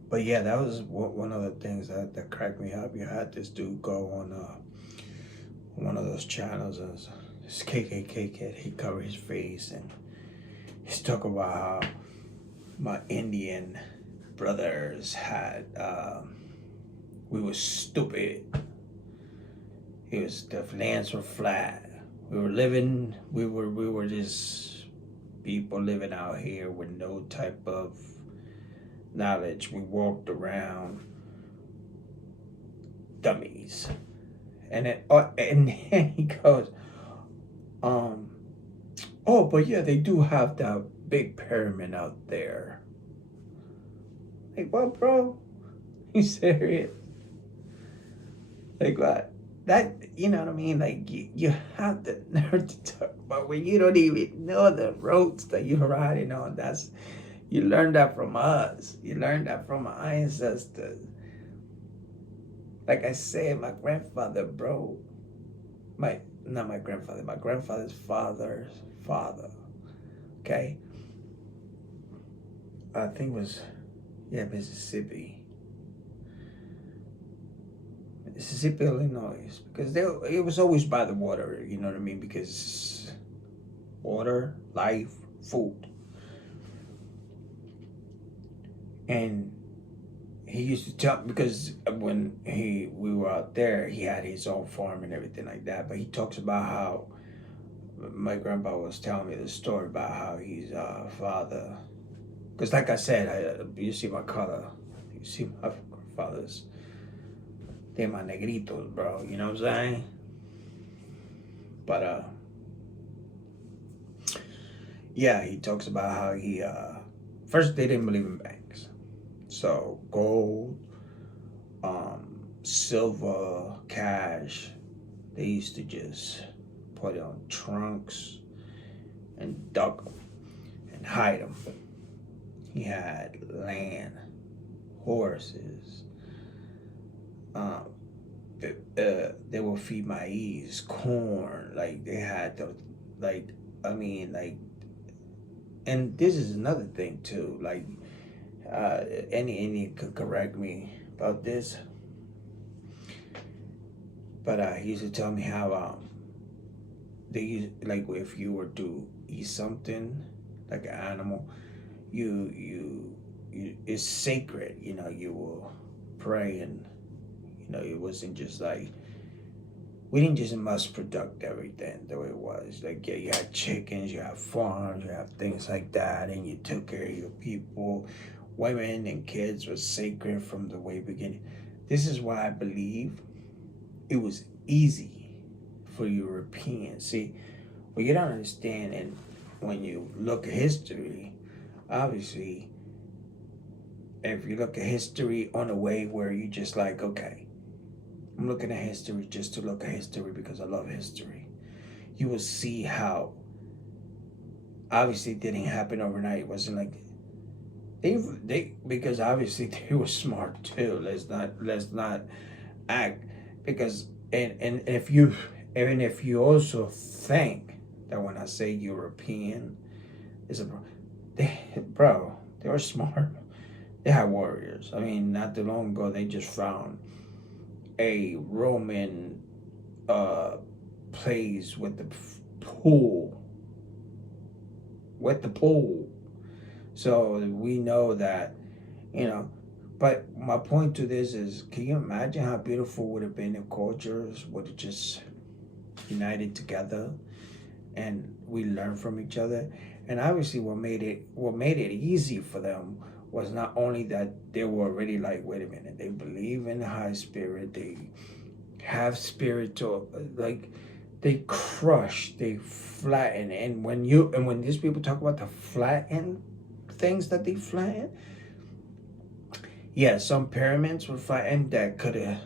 But yeah, that was one of the things that cracked me up. You had this dude go on one of those channels, and this KKK kid, he covered his face, and he's talking about how my Indian brothers had, we were stupid. The lands were flat. We were living, we were just people living out here with no type of knowledge. We walked around dummies. And then he goes, oh, but yeah, they do have that big pyramid out there. Like, what, bro? You serious? Like, what? That, you know what I mean? Like, you have the nerve to talk about when you don't even know the roads that you're riding on. You learned that from us. You learned that from our ancestors. Like I said, my grandfather, bro. Not my grandfather, my grandfather's father's father. Okay? I think it was, Mississippi, Illinois. Because it was always by the water, you know what I mean? Because water, life, food. And he used to tell, because when we were out there, he had his own farm and everything like that. But he talks about how my grandpa was telling me the story about how his father, because like I said, you see my color, you see my grandfather's, they're my negritos, bro. You know what I'm saying? But yeah, he talks about how he first they didn't believe in banks. So gold, silver, cash, they used to just put it on trunks and duck them and hide them. He had land, horses. They would feed maize, corn. Like they had the, like, I mean, like, and this is another thing too. Like, any could correct me about this, but he used to tell me how they use, like, if you were to eat something like an animal, you it's sacred. You know, you will pray, and you know it wasn't just like, we didn't just mass product everything the way it was. Like, yeah, you had chickens, you had farms, you had things like that, and you took care of your people. Women and kids was sacred from the way beginning. This is why I believe it was easy for Europeans. See, what you don't understand, and when you look at history, obviously, if you look at history on a way where you just like, okay, I'm looking at history just to look at history because I love history, you will see how obviously it didn't happen overnight. It wasn't like they because obviously they were smart too. Let's not act, because and if you also think that when I say European is they were smart. They had warriors. I mean, not too long ago they just found a Roman place with the pool. So we know that, you know, but my point to this is, can you imagine how beautiful would have been if cultures would have just united together and we learned from each other? And obviously what made it easy for them was not only that they were already like, wait a minute, they believe in the high spirit, they have spiritual, like, they crush, they flatten. And when these people talk about the flatten things that they flatten, yeah, some pyramids were flattened that could have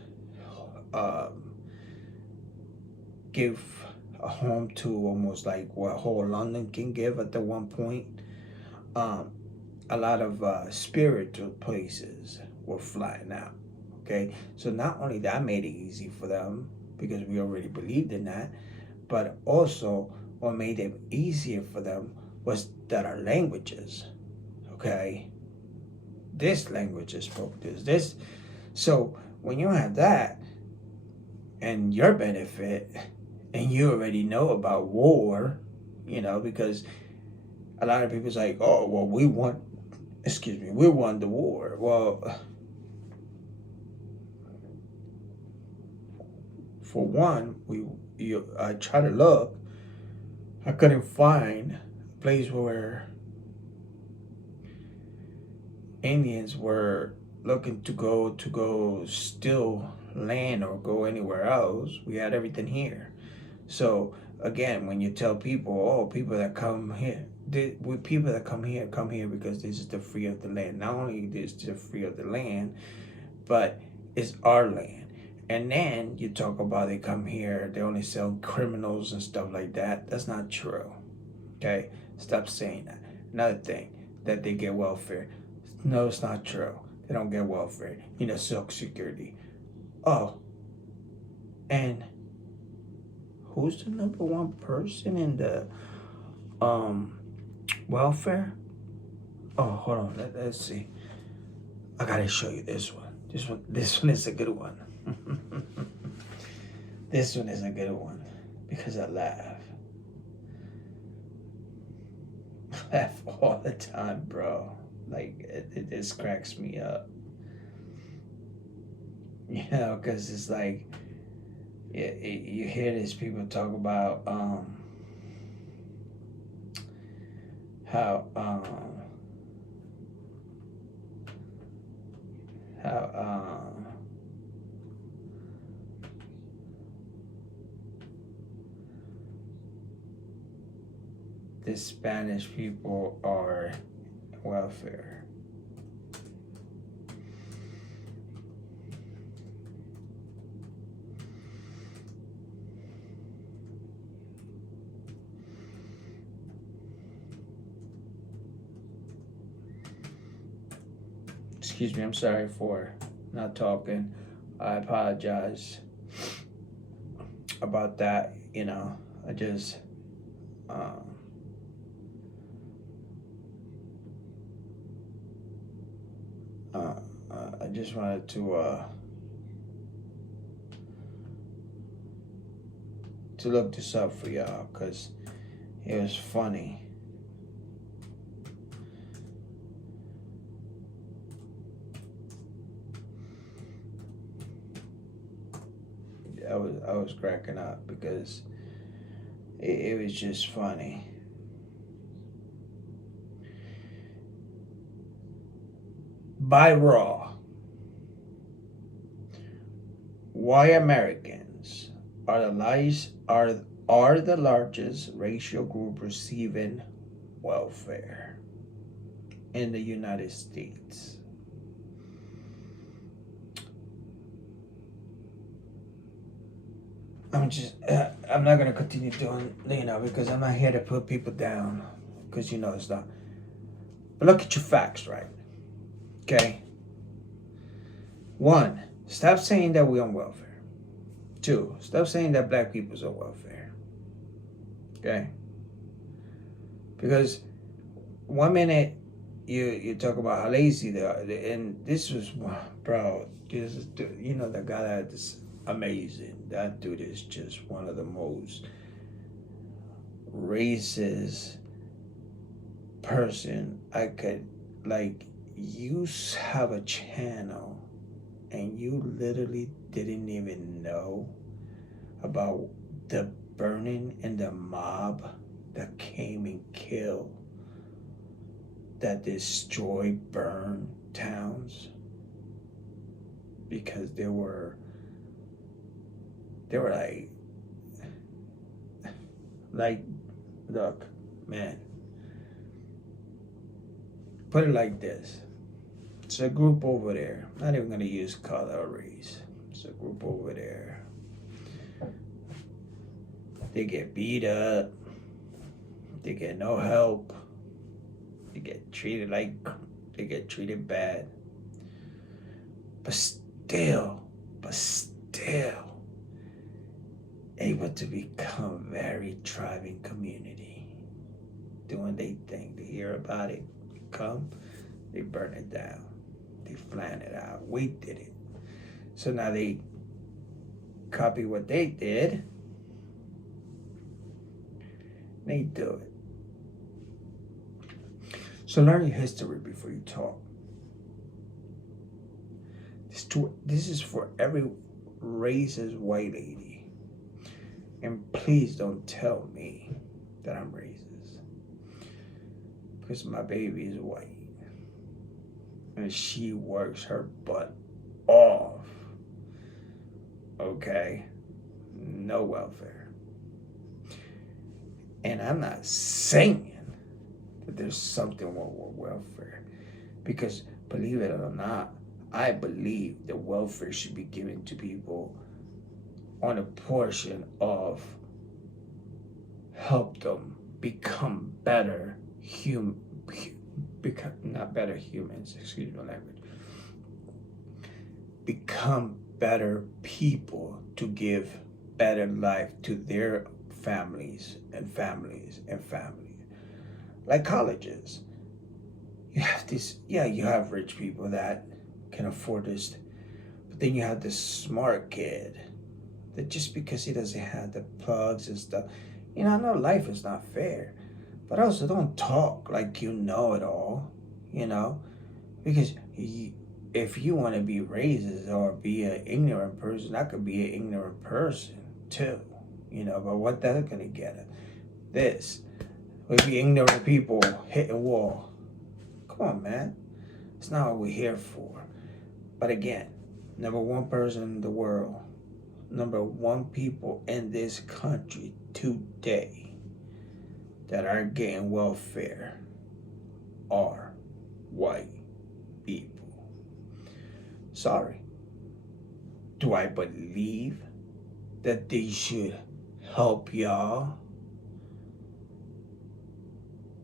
give a home to almost like what whole London can give at the one point. A lot of spiritual places were flattened out. Okay, so not only that made it easy for them because we already believed in that, but also what made it easier for them was that our languages, okay, this language is spoke this. So when you have that and your benefit, and you already know about war, you know, because a lot of people's like, oh, well, we won the war. Well, for one, I tried to look, I couldn't find place where Indians were looking to go steal land or go anywhere else. We had everything here. So again, when you tell people, oh, people that come here, people that come here because this is the free of the land. Not only this is the free of the land, but it's our land. And then you talk about they come here, they only sell criminals and stuff like that. That's not true. Okay? Stop saying that. Another thing, that they get welfare. No, it's not true. They don't get welfare. Social Security. Oh, and who's the number one person in the welfare? Oh, hold on. Let's see. I gotta show you this one. This one is a good one. This one is a good one because I laugh. I laugh all the time, bro. Like it just cracks me up. Because it's like you hear these people talk about how the Spanish people are welfare. Excuse me, I'm sorry for not talking. I apologize about that. I just I just wanted to look this up for y'all because it was funny. I was cracking up because it was just funny. By Raw, why Americans are the largest racial group receiving welfare in the United States. I'm not gonna continue doing, because I'm not here to put people down, because it's not. But look at your facts, right? Okay. 1, stop saying that we're on welfare. 2, stop saying that black people's on welfare. Okay. Because 1 minute you talk about how lazy they are, and this was, bro, the guy that is amazing. That dude is just one of the most racist person I could, like, you have a channel and you literally didn't even know about the burning and the mob that came and killed, that destroyed, burned towns because they were like, look, man, put it like this. It's a group over there. I'm not even going to use color or race. It's a group over there. They get beat up. They get no help. They get treated bad. But still, able to become very thriving community. Doing their thing. They hear about it. They burn it down. They plan it out. We did it. So now they copy what they did. They do it. So learn your history before you talk. This is for every racist white lady. And please don't tell me that I'm racist. because my baby is white. And she works her butt off. Okay? No welfare. And I'm not saying that there's something wrong with welfare. Because believe it or not, I believe that welfare should be given to people on a portion of help them become better not better humans, excuse my language, become better people to give better life to their families and families and families. Like colleges. You have this, you have rich people that can afford this, but then you have this smart kid that just because he doesn't have the plugs and stuff, I know life is not fair, but also don't talk like you know it all, because if you want to be racist or be an ignorant person, I could be an ignorant person too, but what that's gonna get at? This would be ignorant people hitting wall. Come on, man. It's not what we're here for. But again, number one person in the world, number one people in this country today that are getting welfare are white people. Sorry. Do I believe that they should help y'all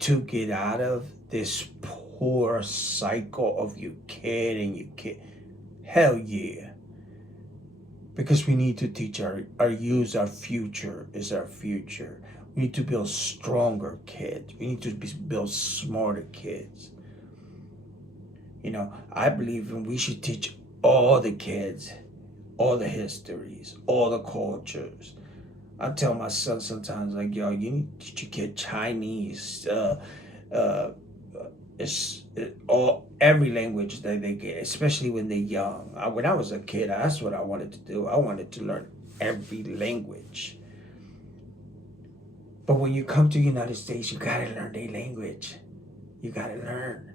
to get out of this poor cycle of you kid and you kid? Hell yeah. Because we need to teach our youth, our future is our future. We need to build stronger kids. We need to build smarter kids. I believe we should teach all the kids, all the histories, all the cultures. I tell my son sometimes, like, yo, you need to teach your kid Chinese, every language that they get, especially when they're young. When I was a kid, that's what I wanted to do. I wanted to learn every language. But when you come to the United States, you gotta learn their language. You gotta learn.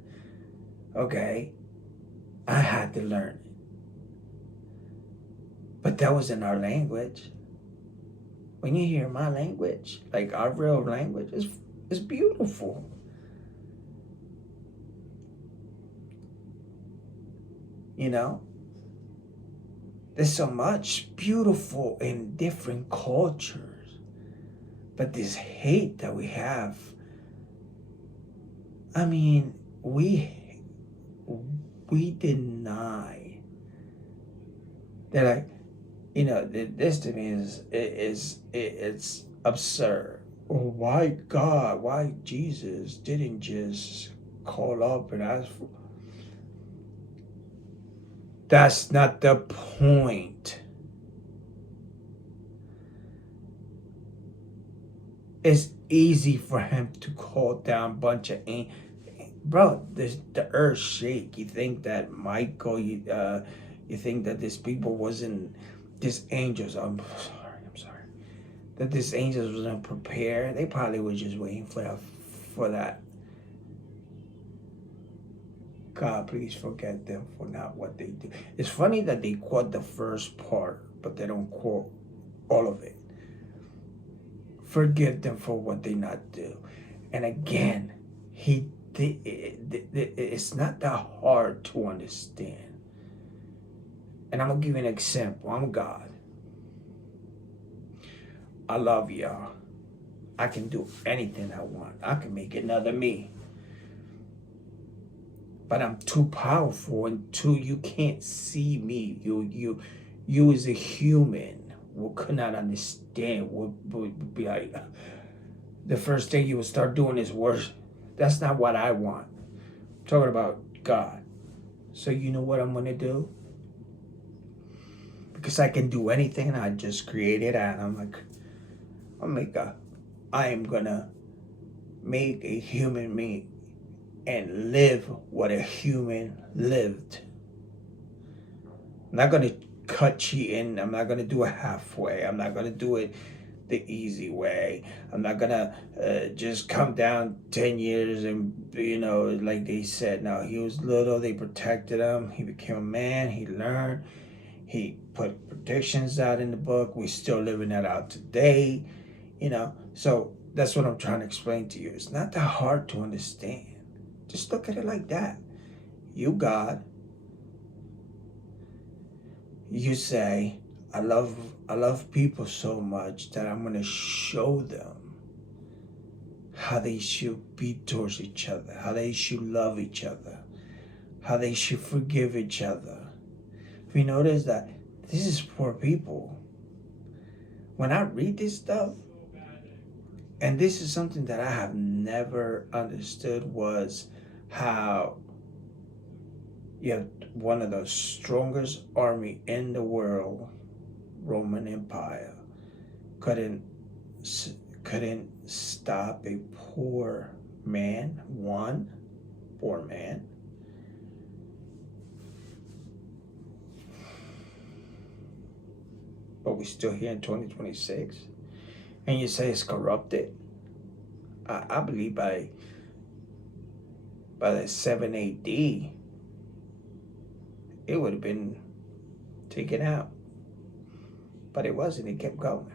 Okay? I had to learn it. But that was in our language. When you hear my language, like our real language, it's beautiful. There's so much beautiful in different cultures. But this hate that we have, we deny that, this to me it's absurd. Well, why Jesus didn't just call up and ask for? That's not the point. It's easy for him to call down a bunch of bro. The earth shake. You think that Michael? You think that these people wasn't? These angels. I'm sorry. That these angels wasn't prepared. They probably were just waiting for that. God, please forget them for not what they do. It's funny that they quote the first part, but they don't quote all of it. Forgive them for what they not do. And again, it's not that hard to understand. And I'm going to give you an example. I'm God. I love y'all. I can do anything I want. I can make another me. But I'm too powerful, and you can't see me. You as a human could not understand. Would be like, the first thing you would start doing is worship. That's not what I want. I'm talking about God. So you know what I'm gonna do? Because I can do anything. I just created, and I'm like, I am gonna make a human me and live what a human lived. I'm not going to cut you in. I'm not going to do it halfway. I'm not going to do it the easy way. I'm not gonna just come down 10 years and, like they said. No, he was little, they protected him. He became a man, he learned, he put predictions out in the book. We're still living that out today, So that's what I'm trying to explain to you. It's not that hard to understand. Just look at it like that. You, God, you say, I love people so much that I'm going to show them how they should be towards each other, how they should love each other, how they should forgive each other. If you notice that this is for people. When I read this stuff, and this is something that I have never understood, was how you have one of the strongest army in the world, Roman Empire, couldn't stop a poor man, one poor man. But we're still here in 2026, and you say it's corrupted. I believe by the 7 AD, it would have been taken out. But it wasn't. It kept going.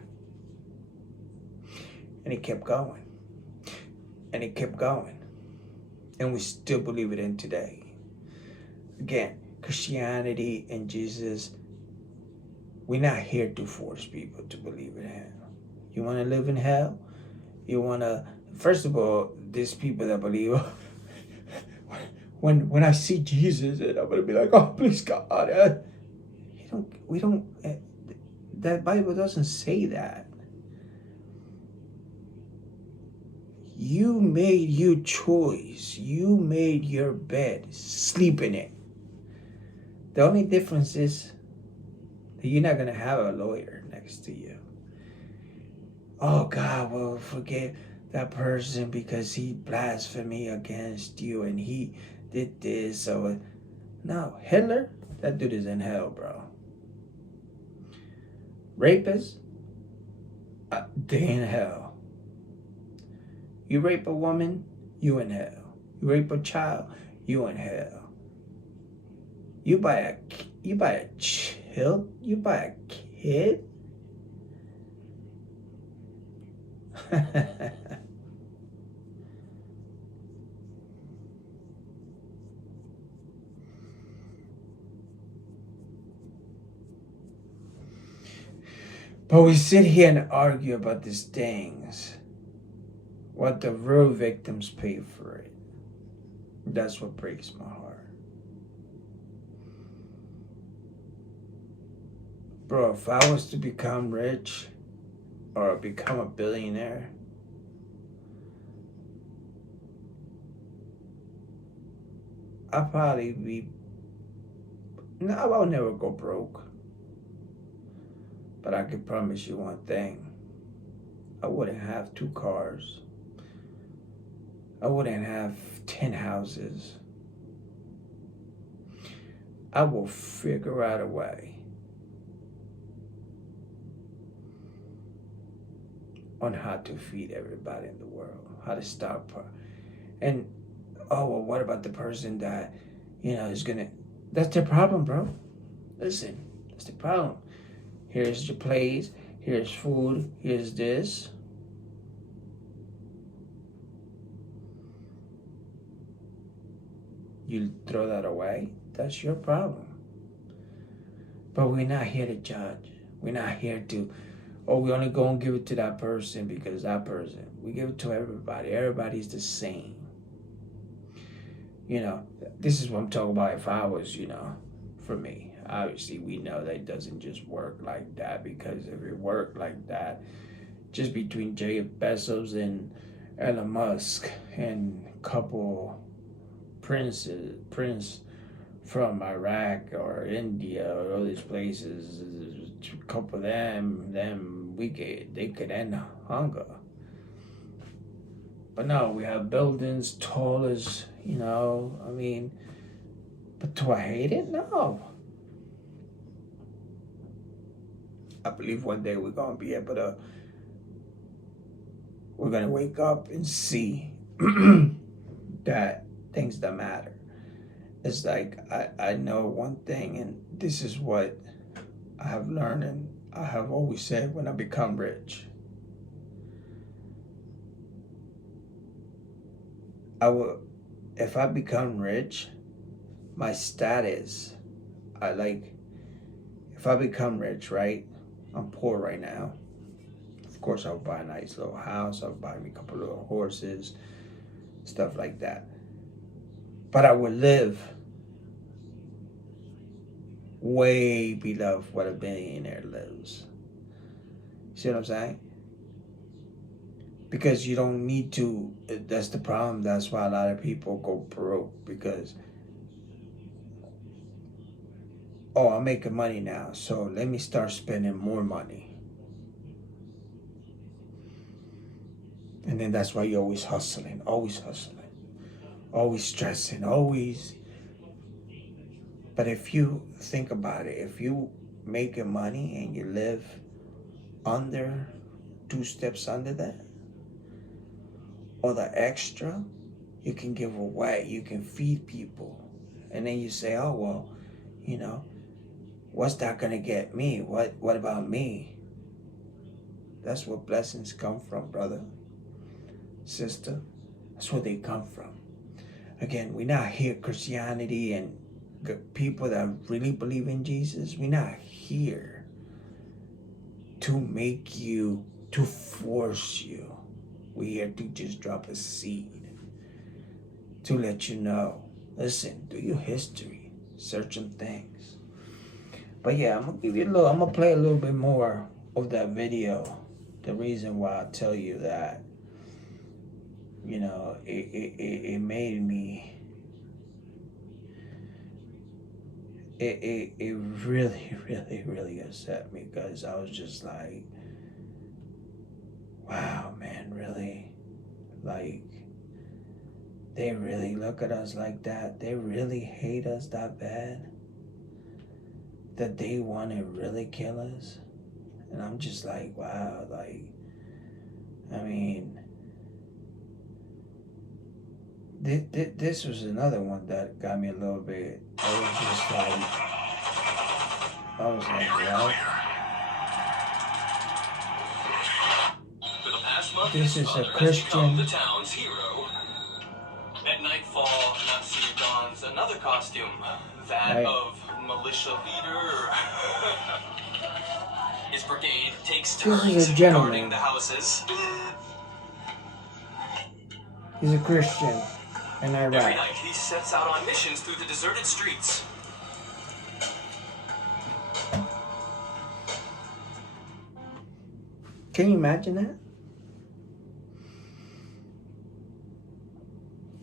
And it kept going. And it kept going. And we still believe it in today. Again, Christianity and Jesus, we're not here to force people to believe in hell. You want to live in hell? You want to... First of all, there's people that believe... When I see Jesus, and I'm going to be like, oh, please, God. That Bible doesn't say that. You made your choice. You made your bed. Sleep in it. The only difference is that you're not going to have a lawyer next to you. Oh, God will forgive that person because he blasphemed against you and he did this. So, no, Hitler, that dude is in hell, bro. Rapists, they in hell. You rape a woman, you in hell. You rape a child, you in hell. You buy a kid. But we sit here and argue about these things. What the real victims pay for it. That's what breaks my heart. Bro, if I was to become rich or become a billionaire, I'll probably be... No, I'll never go broke. But I can promise you one thing. I wouldn't have 2 cars. I wouldn't have 10 houses. I will figure out a way on how to feed everybody in the world, how to stop her. And, oh, well, what about the person that, is gonna... That's their problem, bro. Listen, that's the problem. Here's your place, here's food, here's this. You throw that away, that's your problem. But we're not here to judge. We're not here to, we're only going to give it to that person because that person. We give it to everybody. Everybody's the same. This is what I'm talking about if I was, for me. Obviously, we know that it doesn't just work like that, because if it worked like that, just between Jeff Bezos and Elon Musk and a couple prince from Iraq or India or all these places, a couple of them they could end hunger. But no, we have buildings tall as, but do I hate it? No. I believe one day we're going to be able to we're gonna wake up and see that things that matter. It's like I know one thing, and this is what I have learned, and I have always said: when I become rich, I will. If I become rich, my status, if I become rich, right? I'm poor right now. Of course, I'll buy a nice little house. I'll buy me a couple little horses, stuff like that. But I would live way below what a billionaire lives. See what I'm saying? Because you don't need to. That's the problem. That's why a lot of people go broke, because, oh, I'm making money now, so let me start spending more money. And then that's why you're always hustling, always stressing, always. But if you think about it, if you making money and you live under 2 steps under that, or the extra, you can give away, you can feed people. And then you say, oh, well, what's that gonna get me? What about me? That's where blessings come from, brother, sister. That's where they come from. Again, we're not here, Christianity and people that really believe in Jesus, we're not here to make you, to force you. We're here to just drop a seed, to let you know, listen, do your history, search some things. But yeah, I'm gonna play a little bit more of that video. The reason why I tell you that, it made me, it really, really, really upset me, because I was just like, wow, man, really? Like, they really look at us like that? They really hate us that bad? That they want to really kill us? And I'm just like, wow, like, I mean, this was another one that got me a little bit, I was like, what? This is a Christian. The town's hero. At nightfall, Nazi dons another costume, that right. of militia leader. His brigade takes This turns is a gentleman. guarding the houses. He's a Christian in Iraq. Every night he sets out on missions through the deserted streets. Can you imagine that?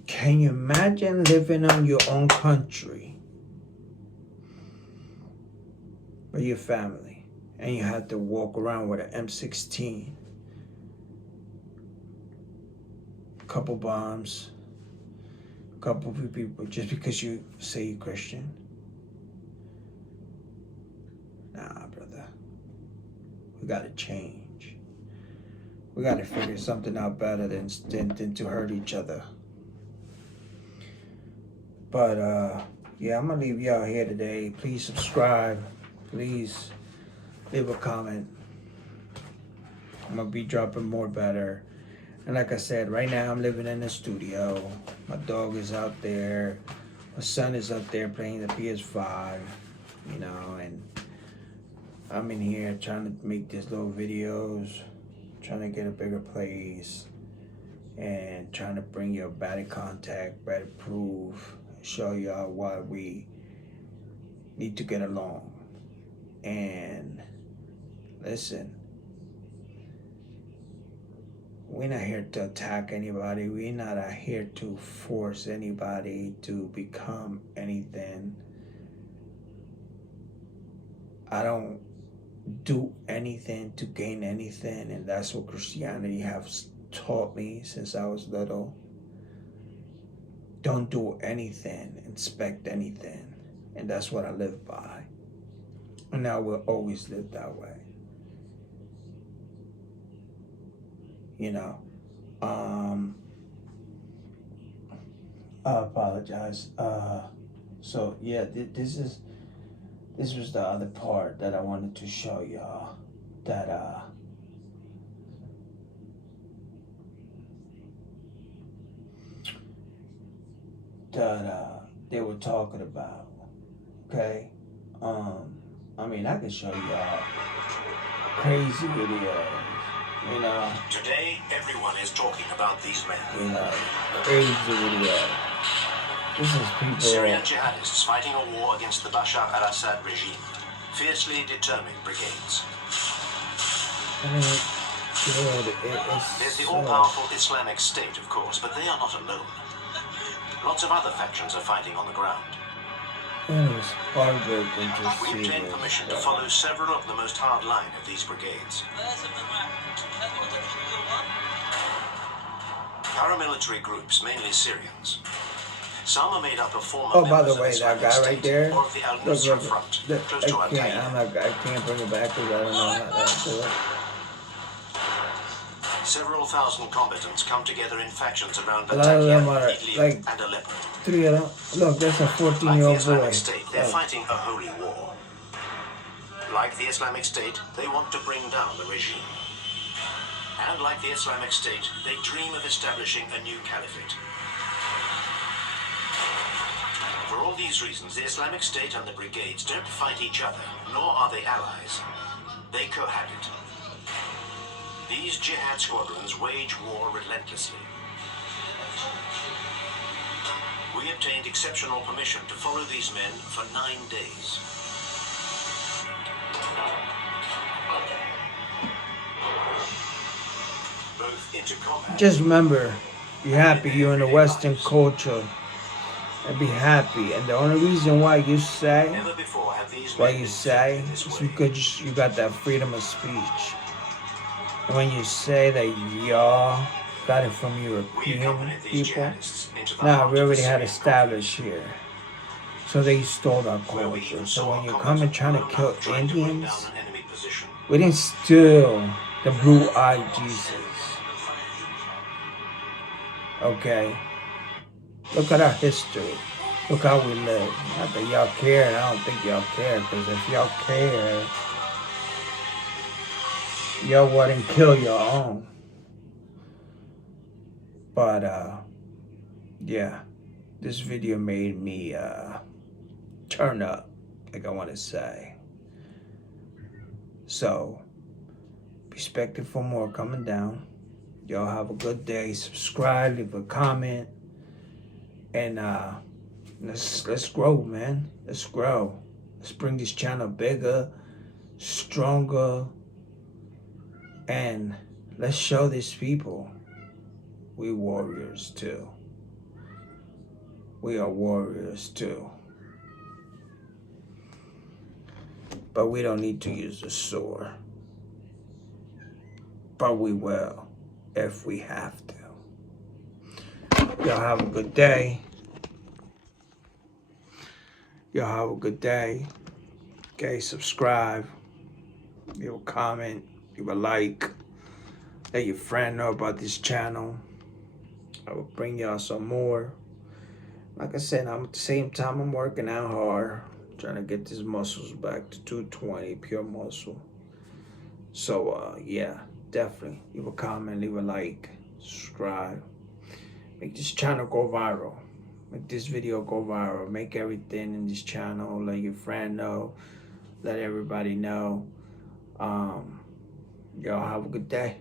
Can you imagine living on your own country with your family, and you have to walk around with an M16, a couple bombs, a couple of people, just because you say you're Christian? Nah, brother. We gotta change. We gotta figure something out better than to hurt each other. But yeah, I'm gonna leave y'all here today. Please subscribe. Please leave a comment. I'm gonna be dropping more better. And like I said, right now I'm living in the studio. My dog is out there. My son is out there playing the PS5, and I'm in here trying to make these little videos, trying to get a bigger place, and trying to bring you better contact, better proof, show y'all why we need to get along. And listen, we're not here to attack anybody. We're not here to force anybody to become anything. I don't do anything to gain anything, and that's what Christianity has taught me since I was little. Don't do anything, expect anything. And that's what I live by. And I will always live that way. I apologize. So yeah, this was the other part that I wanted to show y'all. That they were talking about. Okay. I mean, I can show y'all crazy videos. You know. Today, everyone is talking about these men. You know, crazy videos. This is people. Syrian jihadists fighting a war against the Bashar al-Assad regime. Fiercely determined brigades. I mean, it's There's the so... all-powerful Islamic State, of course, but they are not alone. Lots of other factions are fighting on the ground. It is heartbreaking to We see obtained this, permission to follow several of the most hard-line of these brigades. Paramilitary groups, mainly Syrians. Some are made up of former Oh, by the members way, of the that Islamic guy right State there. or of the Al-Nusra Front, close to I Al-Qaeda. can't bring it back because I don't know how to do it. Several thousand combatants come together in factions around A lot of them Latakia, are Idlib, like and Aleppo. 3 of them. Look, there's a Like the 14-year-old boy. Islamic State, they're Look. fighting a holy war. Like the Islamic State, they want to bring down the regime. And like the Islamic State, they dream of establishing a new caliphate. For all these reasons, the Islamic State and the brigades don't fight each other, nor are they allies. They cohabit. These jihad squadrons wage war relentlessly. We obtained exceptional permission to follow these men for 9 days. Both into combat. Just remember, be happy you're in the Western culture. And be happy. And the only reason why you say, Never before have these why men you been say, treated this is way. because you got that freedom of speech. And when you say that y'all got it from We European accompanied these people, jihadists into the now heart we of the already had Syrian established here. So they stole our where we culture. even So saw when you a come and trying to combatant kill blown up trying to bring Indians, down an enemy position. we didn't steal the blue-eyed Jesus. Okay? Look at our history. Look how we live. Not that y'all care, and I don't think y'all care, because if y'all care, y'all wouldn't kill your own. But, yeah. This video made me, turn up, like I want to say. So, be expecting for more coming down. Y'all have a good day. Subscribe, leave a comment, and let's grow, man. Let's grow. Let's bring this channel bigger, stronger, and let's show these people we warriors too. We are warriors too. But we don't need to use the sword. But we will if we have to. Y'all have a good day. Y'all have a good day. Okay, subscribe. Leave a comment. Leave a like. Let your friend know about this channel. I will bring y'all some more. Like I said, I'm at the same time I'm working out hard. Trying to get these muscles back to 220, pure muscle. So, yeah, definitely. Leave a comment, leave a like, subscribe. Make this channel go viral. Make this video go viral. Make everything in this channel. Let your friend know. Let everybody know. Y'all have a good day.